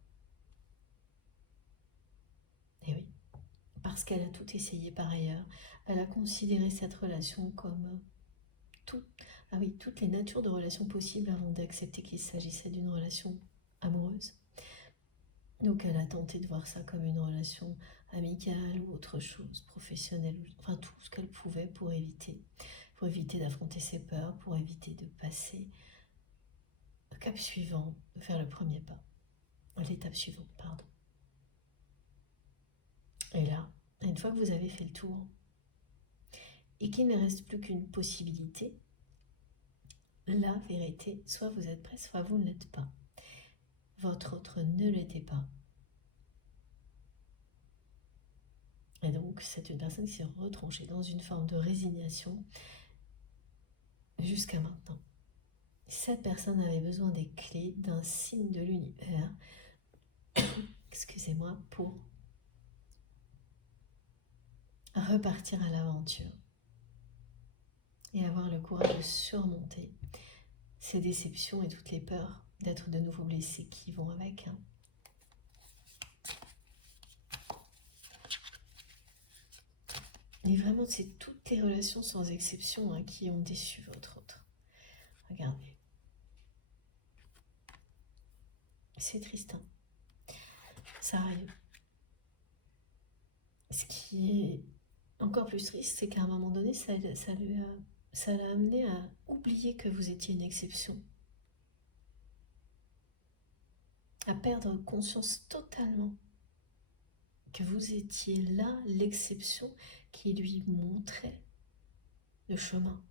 Et oui, parce qu'elle a tout essayé par ailleurs. Elle a considéré cette relation comme toutes les natures de relations possibles avant d'accepter qu'il s'agissait d'une relation amoureuse. Donc elle a tenté de voir ça comme une relation amicale ou autre chose, professionnelle, enfin tout ce qu'elle pouvait pour éviter d'affronter ses peurs, pour éviter de passer au cap suivant, de faire le premier pas, à l'étape suivante, pardon. Et là, une fois que vous avez fait le tour, et qu'il ne reste plus qu'une possibilité, la vérité, soit vous êtes prêt, soit vous ne l'êtes pas. Votre autre ne l'était pas. Et donc, c'est une personne qui s'est retranchée dans une forme de résignation jusqu'à maintenant. Cette personne avait besoin des clés d'un signe de l'univers, excusez-moi, pour repartir à l'aventure et avoir le courage de surmonter ces déceptions et toutes les peurs d'être de nouveau blessé qui vont avec. Et vraiment, c'est toutes les relations sans exception qui ont déçu votre autre. Regardez. C'est triste. Ça arrive. Ce qui est encore plus triste, c'est qu'à un moment donné, ça l'a amené à oublier que vous étiez une exception. À perdre conscience totalement que vous étiez là, l'exception qui lui montrait le chemin.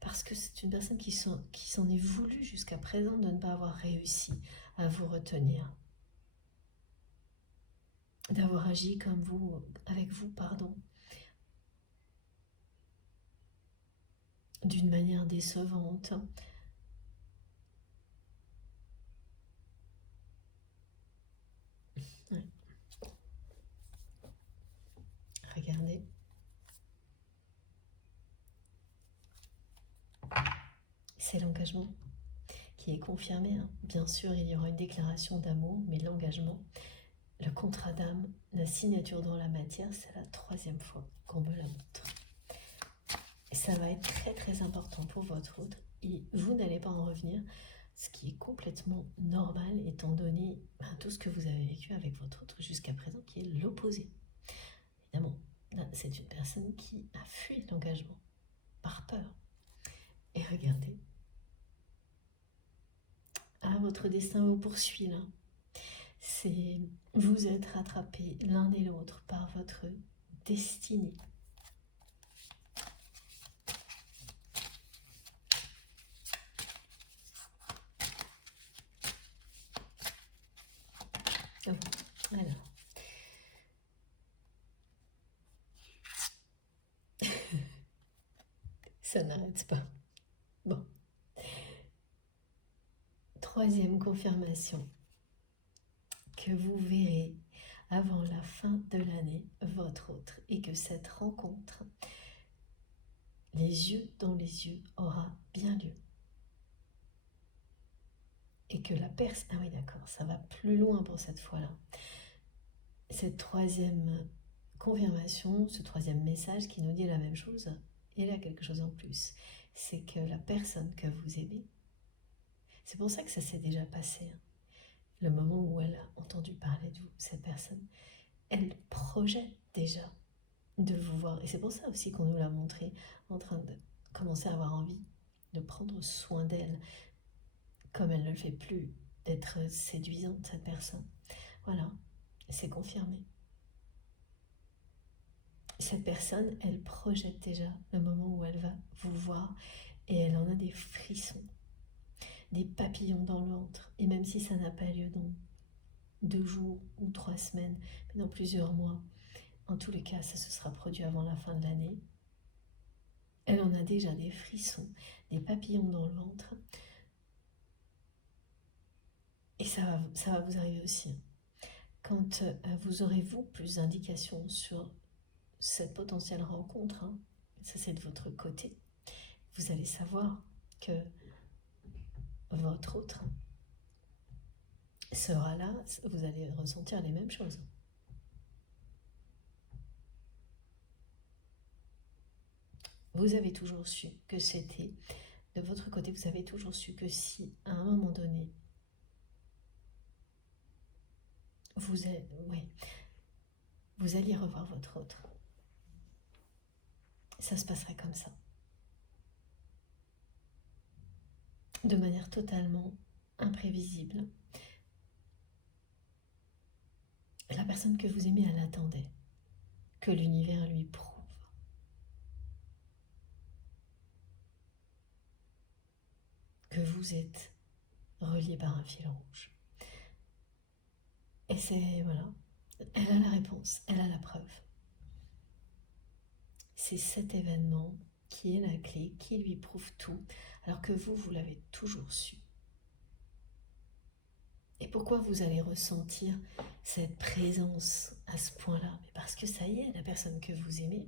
Parce que c'est une personne qui s'en est voulu jusqu'à présent de ne pas avoir réussi à vous retenir. D'avoir agi avec vous, d'une manière décevante. Ouais. Regardez. C'est l'engagement qui est confirmé. Bien sûr, il y aura une déclaration d'amour, mais l'engagement, le contrat d'âme, la signature dans la matière, c'est la 3e fois qu'on me la montre. Et ça va être très très important pour votre autre et vous n'allez pas en revenir, ce qui est complètement normal étant donné tout ce que vous avez vécu avec votre autre jusqu'à présent qui est l'opposé. Évidemment, c'est une personne qui a fui l'engagement par peur. Et regardez, votre destin vous poursuit là. Vous êtes rattrapés l'un et l'autre par votre destinée. Oh, alors. Ça n'arrête pas. Bon. 3e confirmation. Que vous verrez avant la fin de l'année votre autre et que cette rencontre, les yeux dans les yeux, aura bien lieu. Et que la personne... Ah oui, d'accord, ça va plus loin pour cette fois-là. Cette 3e confirmation, ce 3e message qui nous dit la même chose, Et là, quelque chose en plus, c'est que la personne que vous aimez, c'est pour ça que ça s'est déjà passé, hein. Le moment où elle a entendu parler de vous, cette personne, elle projette déjà de vous voir. Et c'est pour ça aussi qu'on nous l'a montré en train de commencer à avoir envie de prendre soin d'elle, comme elle ne le fait plus, d'être séduisante, cette personne. Voilà, c'est confirmé. Cette personne, elle projette déjà le moment où elle va vous voir et elle en a des frissons, des papillons dans le ventre. Et même si ça n'a pas lieu dans 2 jours ou 3 semaines, mais dans plusieurs mois, en tous les cas, ça se sera produit avant la fin de l'année. Elle en a déjà des frissons, des papillons dans le ventre. Et ça va vous arriver aussi. Quand vous aurez, vous, plus d'indications sur cette potentielle rencontre, hein, ça c'est de votre côté, vous allez savoir que votre autre sera là, vous allez ressentir les mêmes choses. Vous avez toujours su que c'était de votre côté, vous avez toujours su que si à un moment donné, vous alliez revoir votre autre, ça se passerait comme ça. De manière totalement imprévisible. La personne que vous aimez, elle attendait que l'univers lui prouve que vous êtes relié par un fil rouge. Et c'est, voilà, elle a la réponse, elle a la preuve. C'est cet événement qui est la clé, qui lui prouve tout, alors que vous l'avez toujours su. Et pourquoi vous allez ressentir cette présence à ce point-là? Parce que ça y est, la personne que vous aimez,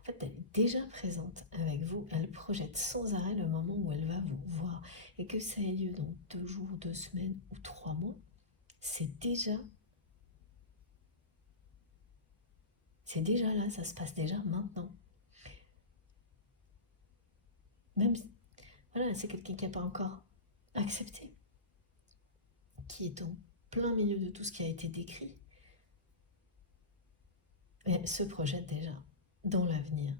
en fait, elle est déjà présente avec vous, elle projette sans arrêt le moment où elle va vous voir. Et que ça ait lieu dans 2 jours, 2 semaines ou 3 mois, c'est déjà là, ça se passe déjà maintenant. Même, voilà, c'est quelqu'un qui n'a pas encore accepté, qui est en plein milieu de tout ce qui a été décrit, mais se projette déjà dans l'avenir,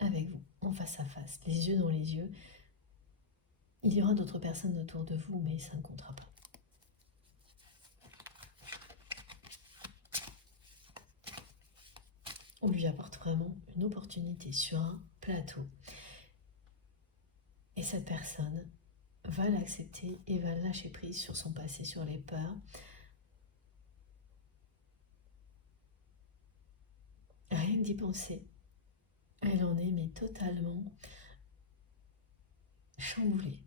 avec vous, en face à face, les yeux dans les yeux. Il y aura d'autres personnes autour de vous, mais ça ne comptera pas. On lui apporte vraiment une opportunité sur un plateau. Et cette personne va l'accepter et va lâcher prise sur son passé, sur les peurs. Rien que d'y penser, elle en est mais totalement chamboulée.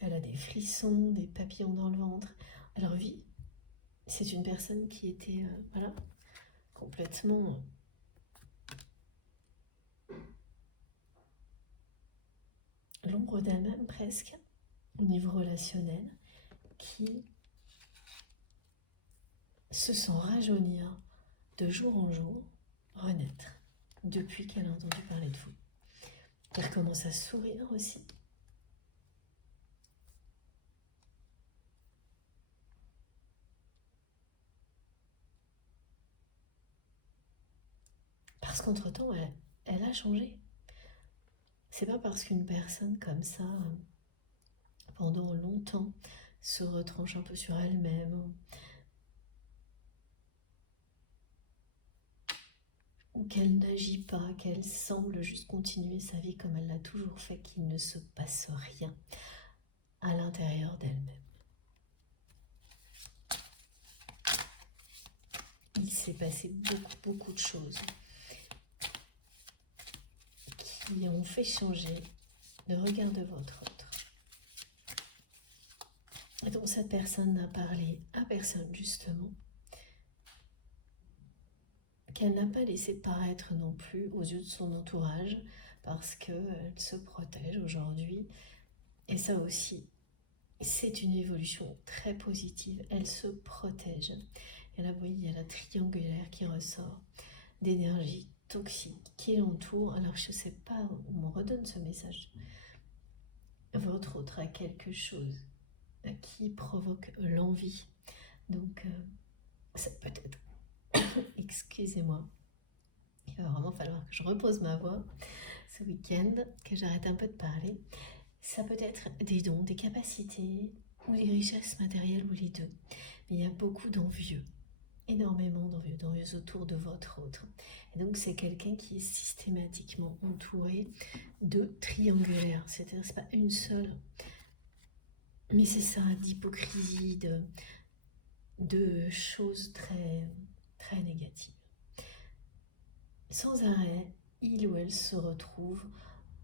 Elle a des frissons, des papillons dans le ventre. Alors oui, c'est une personne qui était voilà, complètement l'ombre d'elle-même presque, au niveau relationnel, qui se sent rajeunir de jour en jour, renaître, depuis qu'elle a entendu parler de vous. Elle commence à sourire aussi. Parce qu'entre-temps, elle a changé. C'est pas parce qu'une personne comme ça, pendant longtemps, se retranche un peu sur elle-même, ou qu'elle n'agit pas, qu'elle semble juste continuer sa vie comme elle l'a toujours fait, qu'il ne se passe rien à l'intérieur d'elle-même. Il s'est passé beaucoup de choses qui ont fait changer le regard de votre autre. Et donc cette personne n'a parlé à personne justement, qu'elle n'a pas laissé paraître non plus aux yeux de son entourage, parce qu'elle se protège aujourd'hui. Et ça aussi, c'est une évolution très positive. Elle se protège. Et là, vous voyez, il y a la triangulaire qui ressort d'énergie toxique qui l'entoure. Alors je ne sais pas, on me redonne ce message. Votre autre a quelque chose qui provoque l'envie. Donc ça peut être, excusez-moi, il va vraiment falloir que je repose ma voix ce week-end, que j'arrête un peu de parler. Ça peut être des dons, des capacités ou des richesses matérielles ou les deux. Mais il y a beaucoup d'envieux, énormément d'envieux autour de votre autre. Et donc c'est quelqu'un qui est systématiquement entouré de triangulaires. C'est-à-dire c'est pas une seule, mais c'est ça, d'hypocrisie, de choses très, très négatives. Sans arrêt, il ou elle se retrouve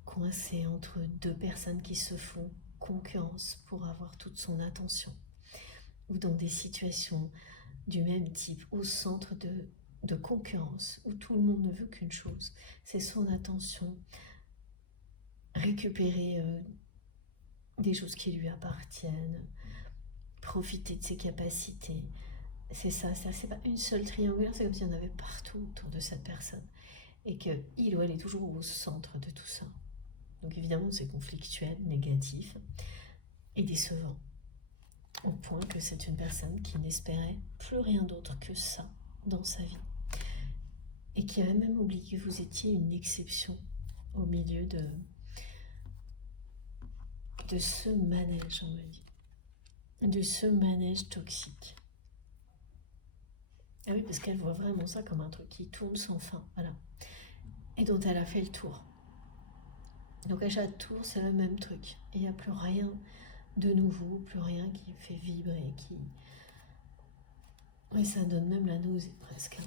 coincé entre deux personnes qui se font concurrence pour avoir toute son attention, ou dans des situations du même type, au centre de concurrence, où tout le monde ne veut qu'une chose, c'est son attention, récupérer des choses qui lui appartiennent, profiter de ses capacités. C'est ça, c'est pas une seule triangulaire, c'est comme s'il y en avait partout autour de cette personne, et qu'il ou elle est toujours au centre de tout ça. Donc évidemment c'est conflictuel, négatif et décevant, au point que c'est une personne qui n'espérait plus rien d'autre que ça dans sa vie, et qui avait même oublié que vous étiez une exception au milieu de ce manège, on me dit, de ce manège toxique. Ah oui, parce qu'elle voit vraiment ça comme un truc qui tourne sans fin, voilà, et dont elle a fait le tour. Donc à chaque tour, c'est le même truc. Il n'y a plus rien de nouveau, plus rien qui fait vibrer, qui... Oui, ça donne même la nausée presque.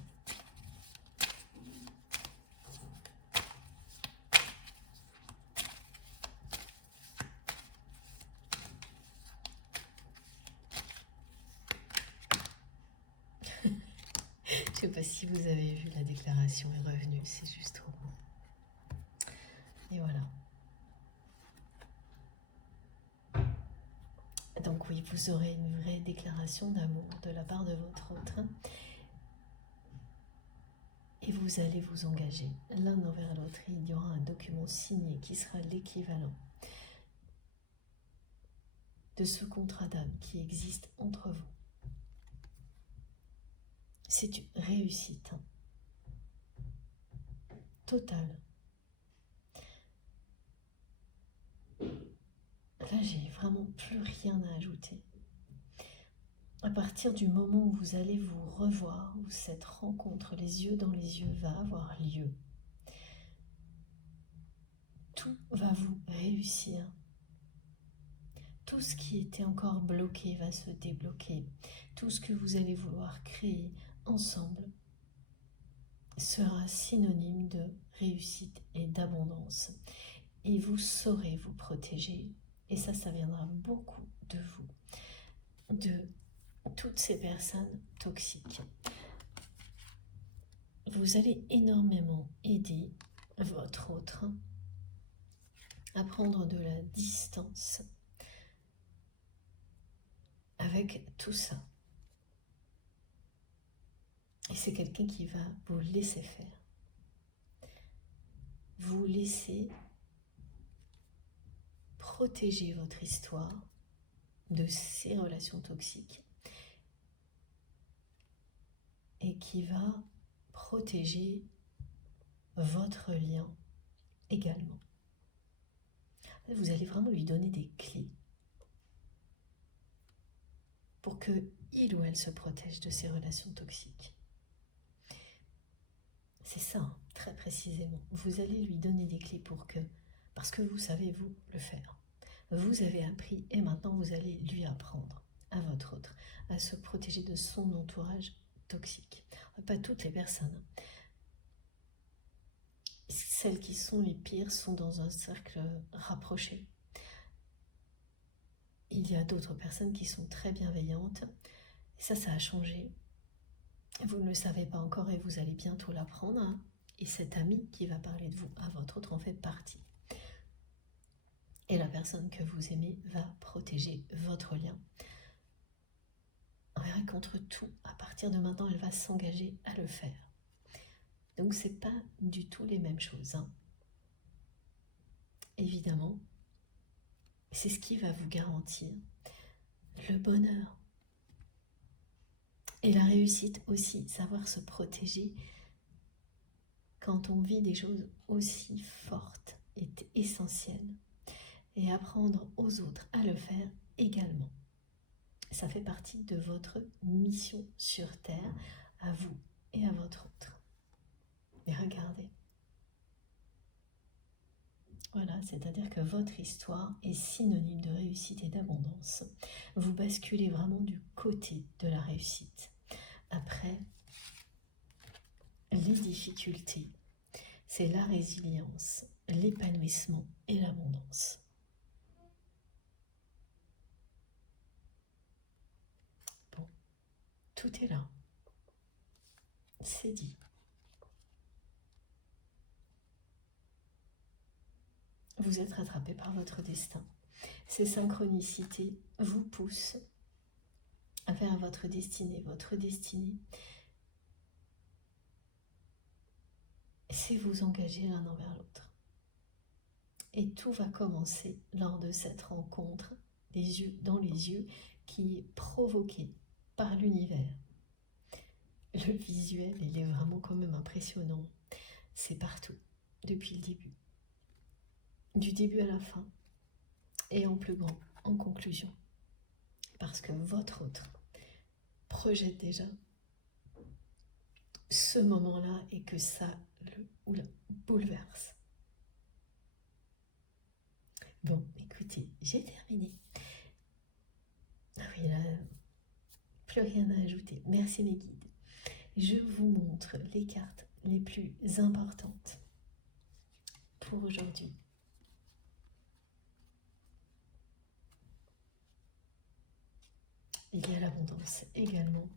Je ne sais pas si vous avez vu, la déclaration est revenue, c'est juste trop beau. Et voilà. Donc oui, vous aurez une vraie déclaration d'amour de la part de votre autre. Et vous allez vous engager l'un envers l'autre. Il y aura un document signé qui sera l'équivalent de ce contrat d'âme qui existe entre vous. C'est une réussite totale. Là, j'ai vraiment plus rien à ajouter. À partir du moment où vous allez vous revoir, où cette rencontre les yeux dans les yeux va avoir lieu, tout va vous réussir. Tout ce qui était encore bloqué va se débloquer. Tout ce que vous allez vouloir créer ensemble sera synonyme de réussite et d'abondance. Et vous saurez vous protéger. Et ça viendra beaucoup de vous, de toutes ces personnes toxiques. Vous allez énormément aider votre autre à prendre de la distance avec tout ça. Et c'est quelqu'un qui va vous laisser faire. Vous laisser protéger votre histoire de ces relations toxiques et qui va protéger votre lien également. Vous allez vraiment lui donner des clés pour que il ou elle se protège de ces relations toxiques. C'est ça, hein, très précisément. Vous allez lui donner des clés parce que vous savez vous le faire. Vous avez appris et maintenant vous allez lui apprendre à votre autre à se protéger de son entourage toxique. Pas toutes les personnes. Celles qui sont les pires sont dans un cercle rapproché. Il y a d'autres personnes qui sont très bienveillantes. Et ça a changé. Vous ne le savez pas encore et vous allez bientôt l'apprendre. Hein. Et cet ami qui va parler de vous à votre autre en fait partie. Et la personne que vous aimez va protéger votre lien. On verra qu'entre tout, à partir de maintenant, elle va s'engager à le faire. Donc Donc c'est pas du tout les mêmes choses, hein. Évidemment, c'est ce qui va vous garantir le bonheur et la réussite aussi, savoir se protéger quand on vit des choses aussi fortes est essentiel, et apprendre aux autres à le faire également. Ça fait partie de votre mission sur Terre, à vous et à votre autre. Et regardez. Voilà, c'est-à-dire que votre histoire est synonyme de réussite et d'abondance. Vous basculez vraiment du côté de la réussite. Après, les difficultés, c'est la résilience, l'épanouissement et l'abondance. Bon, tout est là. C'est dit. Vous êtes rattrapé par votre destin. Ces synchronicités vous poussent vers votre destinée. Votre destinée, c'est vous engager l'un envers l'autre. Et tout va commencer lors de cette rencontre, les yeux dans les yeux, qui est provoquée par l'univers. Le visuel, il est vraiment quand même impressionnant. C'est partout, depuis le début. Du début à la fin, et en plus grand, en conclusion. Parce que votre autre projette déjà ce moment-là et que ça le bouleverse. Bon, écoutez, j'ai terminé. Ah oui, là, plus rien à ajouter. Merci mes guides. Je vous montre les cartes les plus importantes pour aujourd'hui. Il y a l'abondance également.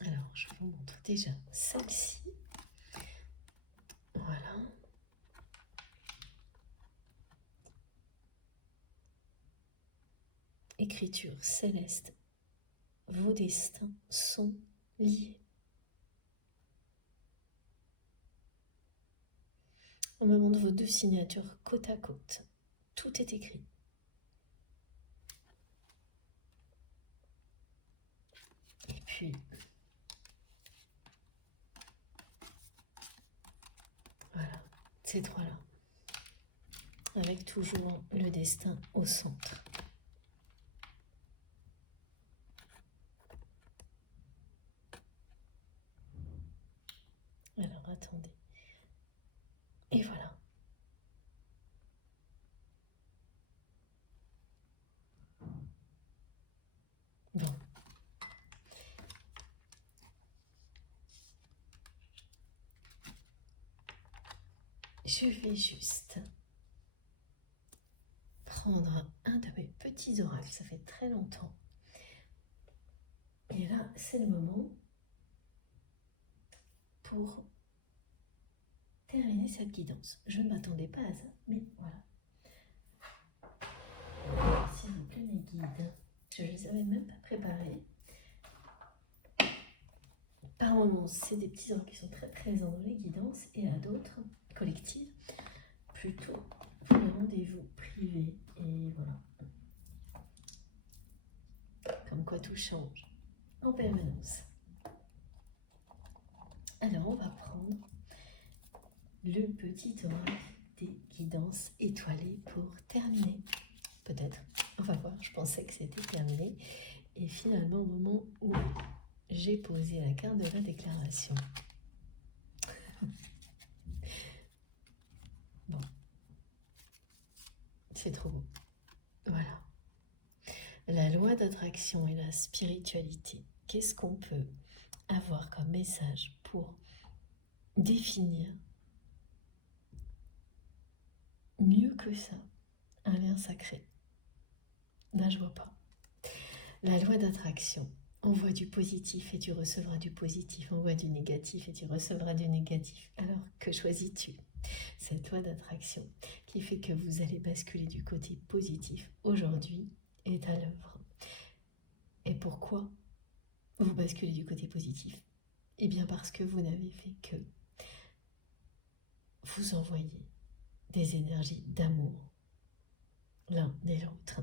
Alors, je vous montre déjà celle-ci. Voilà. Écriture céleste. Vos destins sont liés. On me montre vos deux signatures côte à côte. Tout est écrit. Et puis, voilà, ces trois-là. Avec toujours le destin au centre. Alors, attendez. Et voilà. Bon. Je vais juste prendre un de mes petits oracles. Ça fait très longtemps. Et là, c'est le moment pour terminer cette guidance. Je ne m'attendais pas à ça, mais voilà. S'il vous plaît, mes guides, je ne les avais même pas préparés. Par moments, c'est des petits oracles qui sont très présents dans les guidances, et à d'autres, collectives, plutôt pour les rendez-vous privés. Et voilà. Comme quoi tout change en permanence. Alors, on va prendre le petit oracle des guidances étoilées pour terminer. Peut-être, on va voir, je pensais que c'était terminé. Et finalement, au moment où j'ai posé la carte de la déclaration. Bon, c'est trop beau. Voilà. La loi d'attraction et la spiritualité. Qu'est-ce qu'on peut avoir comme message pour définir mieux que ça un lien sacré? Là, je vois pas. La loi d'attraction. Envoie du positif et tu recevras du positif. Envoie du négatif et tu recevras du négatif. Alors, que choisis-tu? Cette loi d'attraction qui fait que vous allez basculer du côté positif aujourd'hui est à l'œuvre. Et pourquoi vous basculez du côté positif? Eh bien parce que vous n'avez fait que vous envoyer des énergies d'amour l'un et l'autre.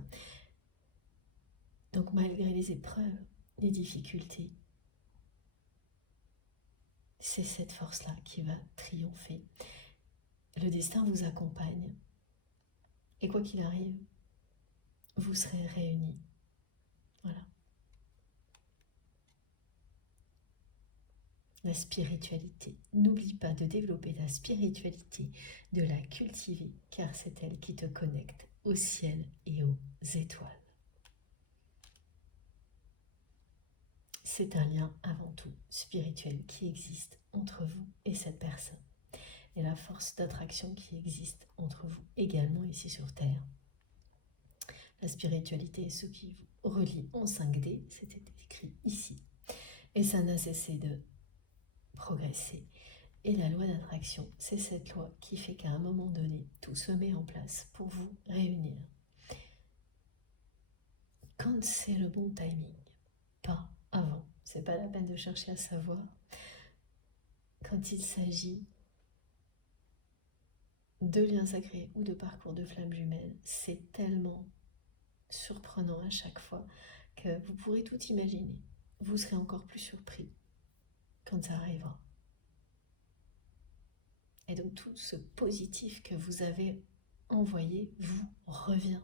Donc malgré les épreuves, les difficultés, c'est cette force-là qui va triompher. Le destin vous accompagne. Et quoi qu'il arrive, vous serez réunis. Voilà. La spiritualité. N'oublie pas de développer ta spiritualité, de la cultiver, car c'est elle qui te connecte au ciel et aux étoiles. C'est un lien avant tout spirituel qui existe entre vous et cette personne. Et la force d'attraction qui existe entre vous également ici sur Terre. La spiritualité est ce qui vous relie en 5D, c'était écrit ici. Et ça n'a cessé de progresser. Et la loi d'attraction, c'est cette loi qui fait qu'à un moment donné, tout se met en place pour vous réunir. Quand c'est le bon timing, pas avant. C'est pas la peine de chercher à savoir. Quand il s'agit de liens sacrés ou de parcours de flammes jumelles, c'est tellement surprenant à chaque fois que vous pourrez tout imaginer. Vous serez encore plus surpris quand ça arrivera. Et donc tout ce positif que vous avez envoyé vous revient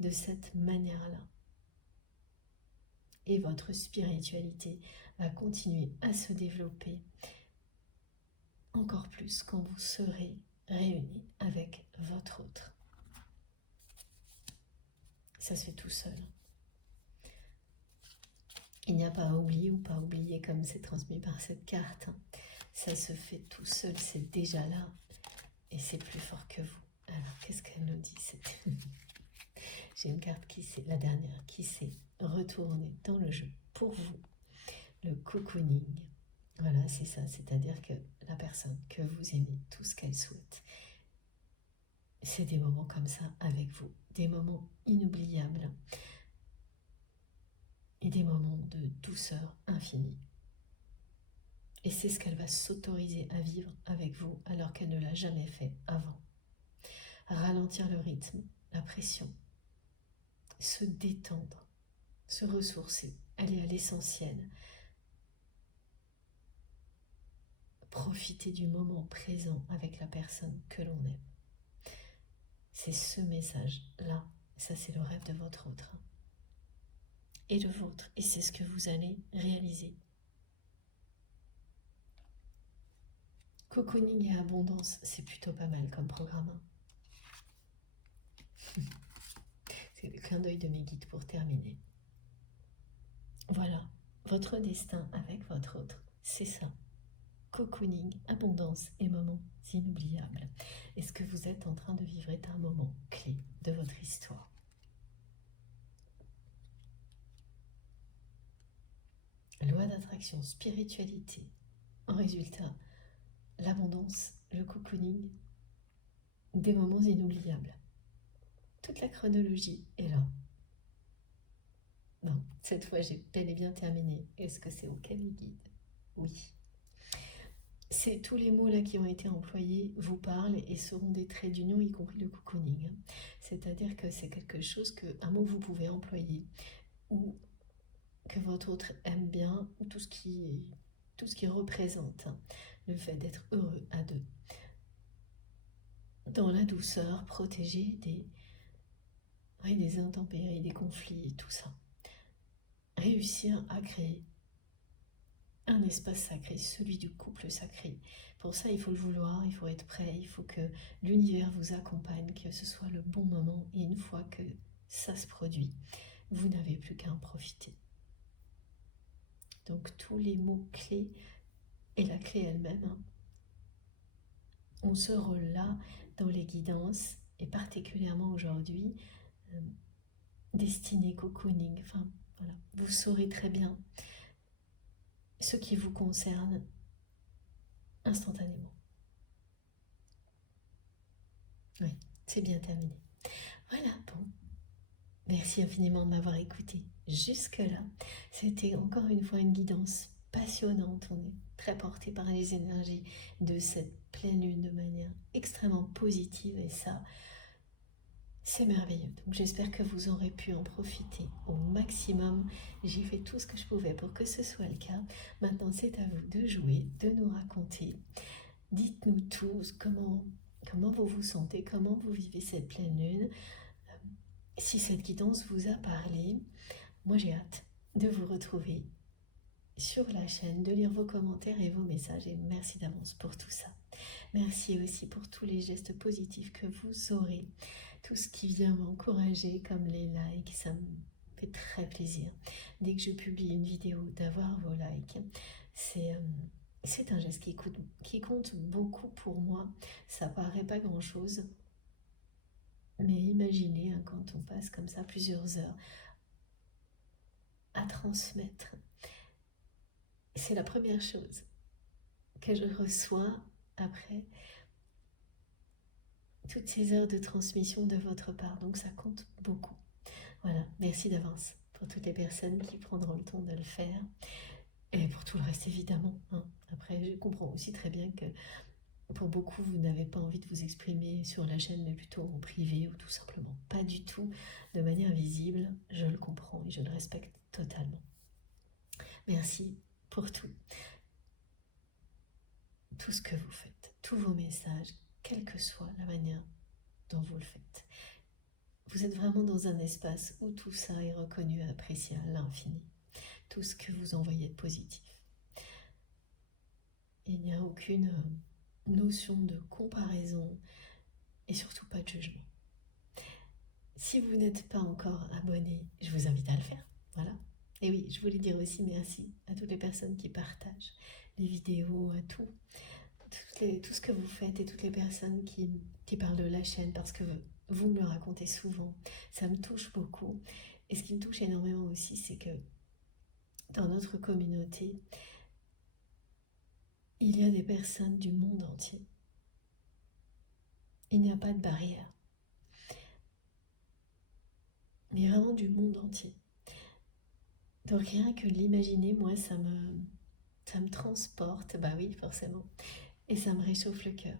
de cette manière-là. Et votre spiritualité va continuer à se développer encore plus quand vous serez réunis avec votre autre. Ça se fait tout seul. Il n'y a pas à oublier ou pas oublier comme c'est transmis par cette carte. Ça se fait tout seul, c'est déjà là et c'est plus fort que vous. Alors qu'est-ce qu'elle nous dit? J'ai une carte qui s'est, la dernière, qui s'est retournée dans le jeu pour vous. Le cocooning. Voilà, c'est ça, c'est-à-dire que la personne que vous aimez, tout ce qu'elle souhaite, c'est des moments comme ça avec vous, des moments inoubliables et des moments de douceur infinie. Et c'est ce qu'elle va s'autoriser à vivre avec vous alors qu'elle ne l'a jamais fait avant. Ralentir le rythme, la pression, se détendre, se ressourcer, aller à l'essentiel, profiter du moment présent avec la personne que l'on aime. C'est ce message-là, ça c'est le rêve de votre autre et le vôtre, et c'est ce que vous allez réaliser. Cocooning et abondance, c'est plutôt pas mal comme programme. C'est le clin d'œil de mes guides pour terminer. Voilà, votre destin avec votre autre, c'est ça. Cocooning, abondance et moments inoubliables. Et ce que vous êtes en train de vivre est un moment clé de votre histoire. Loi d'attraction, spiritualité. En résultat, l'abondance, le cocooning, des moments inoubliables. Toute la chronologie est là. Non, cette fois j'ai bel et bien terminé. Est-ce que c'est OK les guides? Oui. C'est tous les mots là qui ont été employés vous parlent et seront des traits d'union, y compris le cocooning. C'est-à-dire que c'est quelque chose un mot que vous pouvez employer ou que votre autre aime bien, ou tout ce qui représente le fait d'être heureux à deux. Dans la douceur, protégé des intempéries, des conflits et tout ça. Réussir à créer un espace sacré, celui du couple sacré. Pour ça, il faut le vouloir, il faut être prêt, il faut que l'univers vous accompagne, que ce soit le bon moment. Et une fois que ça se produit, vous n'avez plus qu'à en profiter. Donc tous les mots clés et la clé elle-même ont ce rôle-là dans les guidances et particulièrement aujourd'hui destiné cocooning. Enfin voilà, vous saurez très bien ce qui vous concerne instantanément. Oui, c'est bien terminé. Voilà, bon. Merci infiniment de m'avoir écouté jusque-là. C'était encore une fois une guidance passionnante. On est très porté par les énergies de cette pleine lune de manière extrêmement positive et ça, c'est merveilleux. Donc j'espère que vous aurez pu en profiter au maximum. J'ai fait tout ce que je pouvais pour que ce soit le cas. Maintenant, c'est à vous de jouer, de nous raconter. Dites-nous tous comment vous vous sentez, comment vous vivez cette pleine lune. Si cette guidance vous a parlé, moi j'ai hâte de vous retrouver sur la chaîne, de lire vos commentaires et vos messages et merci d'avance pour tout ça. Merci aussi pour tous les gestes positifs que vous aurez, tout ce qui vient m'encourager comme les likes, ça me fait très plaisir. Dès que je publie une vidéo, d'avoir vos likes, c'est un geste qui compte beaucoup pour moi. Ça paraît pas grand chose, mais imaginez quand on passe comme ça plusieurs heures à transmettre. C'est la première chose que je reçois après toutes ces heures de transmission de votre part. Donc ça compte beaucoup. Voilà, merci d'avance pour toutes les personnes qui prendront le temps de le faire. Et pour tout le reste, évidemment. Après, je comprends aussi très bien que pour beaucoup, vous n'avez pas envie de vous exprimer sur la chaîne, mais plutôt en privé ou tout simplement pas du tout de manière visible. Je le comprends et je le respecte totalement. Merci pour tout. Tout ce que vous faites, tous vos messages, quelle que soit la manière dont vous le faites. Vous êtes vraiment dans un espace où tout ça est reconnu et apprécié à l'infini. Tout ce que vous envoyez de positif. Il n'y a aucune notion de comparaison et surtout pas de jugement. Si vous n'êtes pas encore abonné, je vous invite à le faire. Voilà. Et oui, je voulais dire aussi merci à toutes les personnes qui partagent les vidéos, à tout ce que vous faites et toutes les personnes qui parlent de la chaîne parce que vous me le racontez souvent. Ça me touche beaucoup. Et ce qui me touche énormément aussi, c'est que dans notre communauté, il y a des personnes du monde entier. Il n'y a pas de barrière. Mais vraiment du monde entier. Donc rien que l'imaginer, moi, ça me transporte. Bah oui, forcément. Et ça me réchauffe le cœur.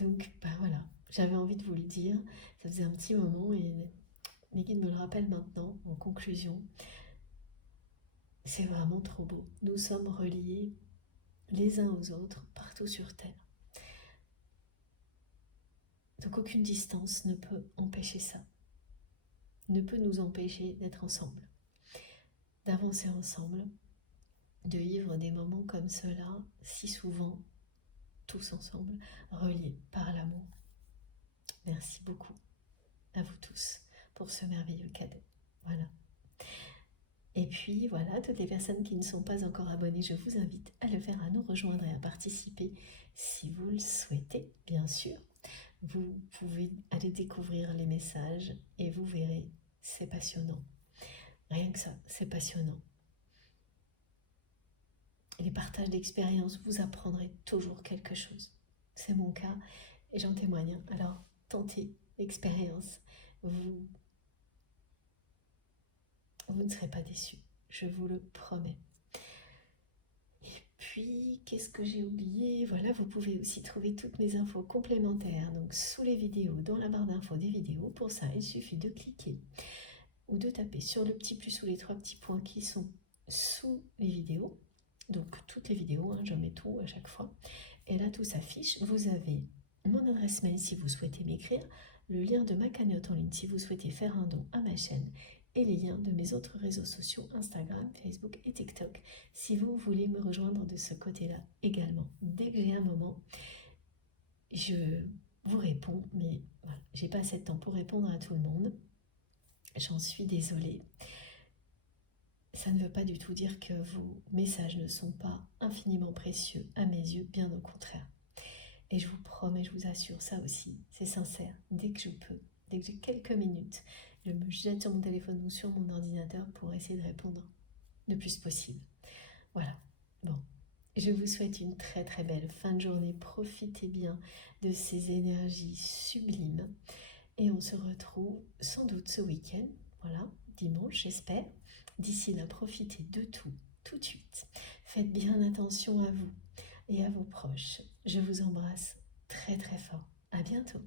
Donc, bah voilà. J'avais envie de vous le dire. Ça faisait un petit moment et mes guides me le rappellent maintenant, en conclusion. C'est vraiment trop beau. Nous sommes reliés les uns aux autres partout sur Terre. Donc aucune distance ne peut empêcher ça. Ne peut nous empêcher d'être ensemble, d'avancer ensemble, de vivre des moments comme ceux-là, si souvent, tous ensemble, reliés par l'amour. Merci beaucoup à vous tous pour ce merveilleux cadeau. Voilà. Et puis voilà, toutes les personnes qui ne sont pas encore abonnées, je vous invite à le faire, à nous rejoindre et à participer si vous le souhaitez, bien sûr. Vous pouvez aller découvrir les messages et vous verrez, c'est passionnant. Rien que ça, c'est passionnant. Les partages d'expériences, vous apprendrez toujours quelque chose. C'est mon cas et j'en témoigne. Alors, tentez l'expérience. Vous ne serez pas déçus, je vous le promets. Et puis, qu'est-ce que j'ai oublié? Voilà, vous pouvez aussi trouver toutes mes infos complémentaires, donc sous les vidéos, dans la barre d'infos des vidéos. Pour ça, il suffit de cliquer ou de taper sur le petit plus ou les 3 petits points qui sont sous les vidéos. Donc, toutes les vidéos, je mets tout à chaque fois. Et là, tout s'affiche. Vous avez mon adresse mail si vous souhaitez m'écrire, le lien de ma cagnotte en ligne si vous souhaitez faire un don à ma chaîne, et les liens de mes autres réseaux sociaux, Instagram, Facebook et TikTok, si vous voulez me rejoindre de ce côté-là également. Dès que j'ai un moment, je vous réponds, mais voilà, j'ai pas assez de temps pour répondre à tout le monde. J'en suis désolée. Ça ne veut pas du tout dire que vos messages ne sont pas infiniment précieux à mes yeux, bien au contraire. Et je vous promets, je vous assure, ça aussi, c'est sincère, dès que je peux, dès que j'ai quelques minutes, je me jette sur mon téléphone ou sur mon ordinateur pour essayer de répondre le plus possible. Voilà, bon, je vous souhaite une très très belle fin de journée, profitez bien de ces énergies sublimes et on se retrouve sans doute ce week-end, voilà, dimanche j'espère. D'ici là, profitez de tout, tout de suite. Faites bien attention à vous et à vos proches. Je vous embrasse très très fort. À bientôt.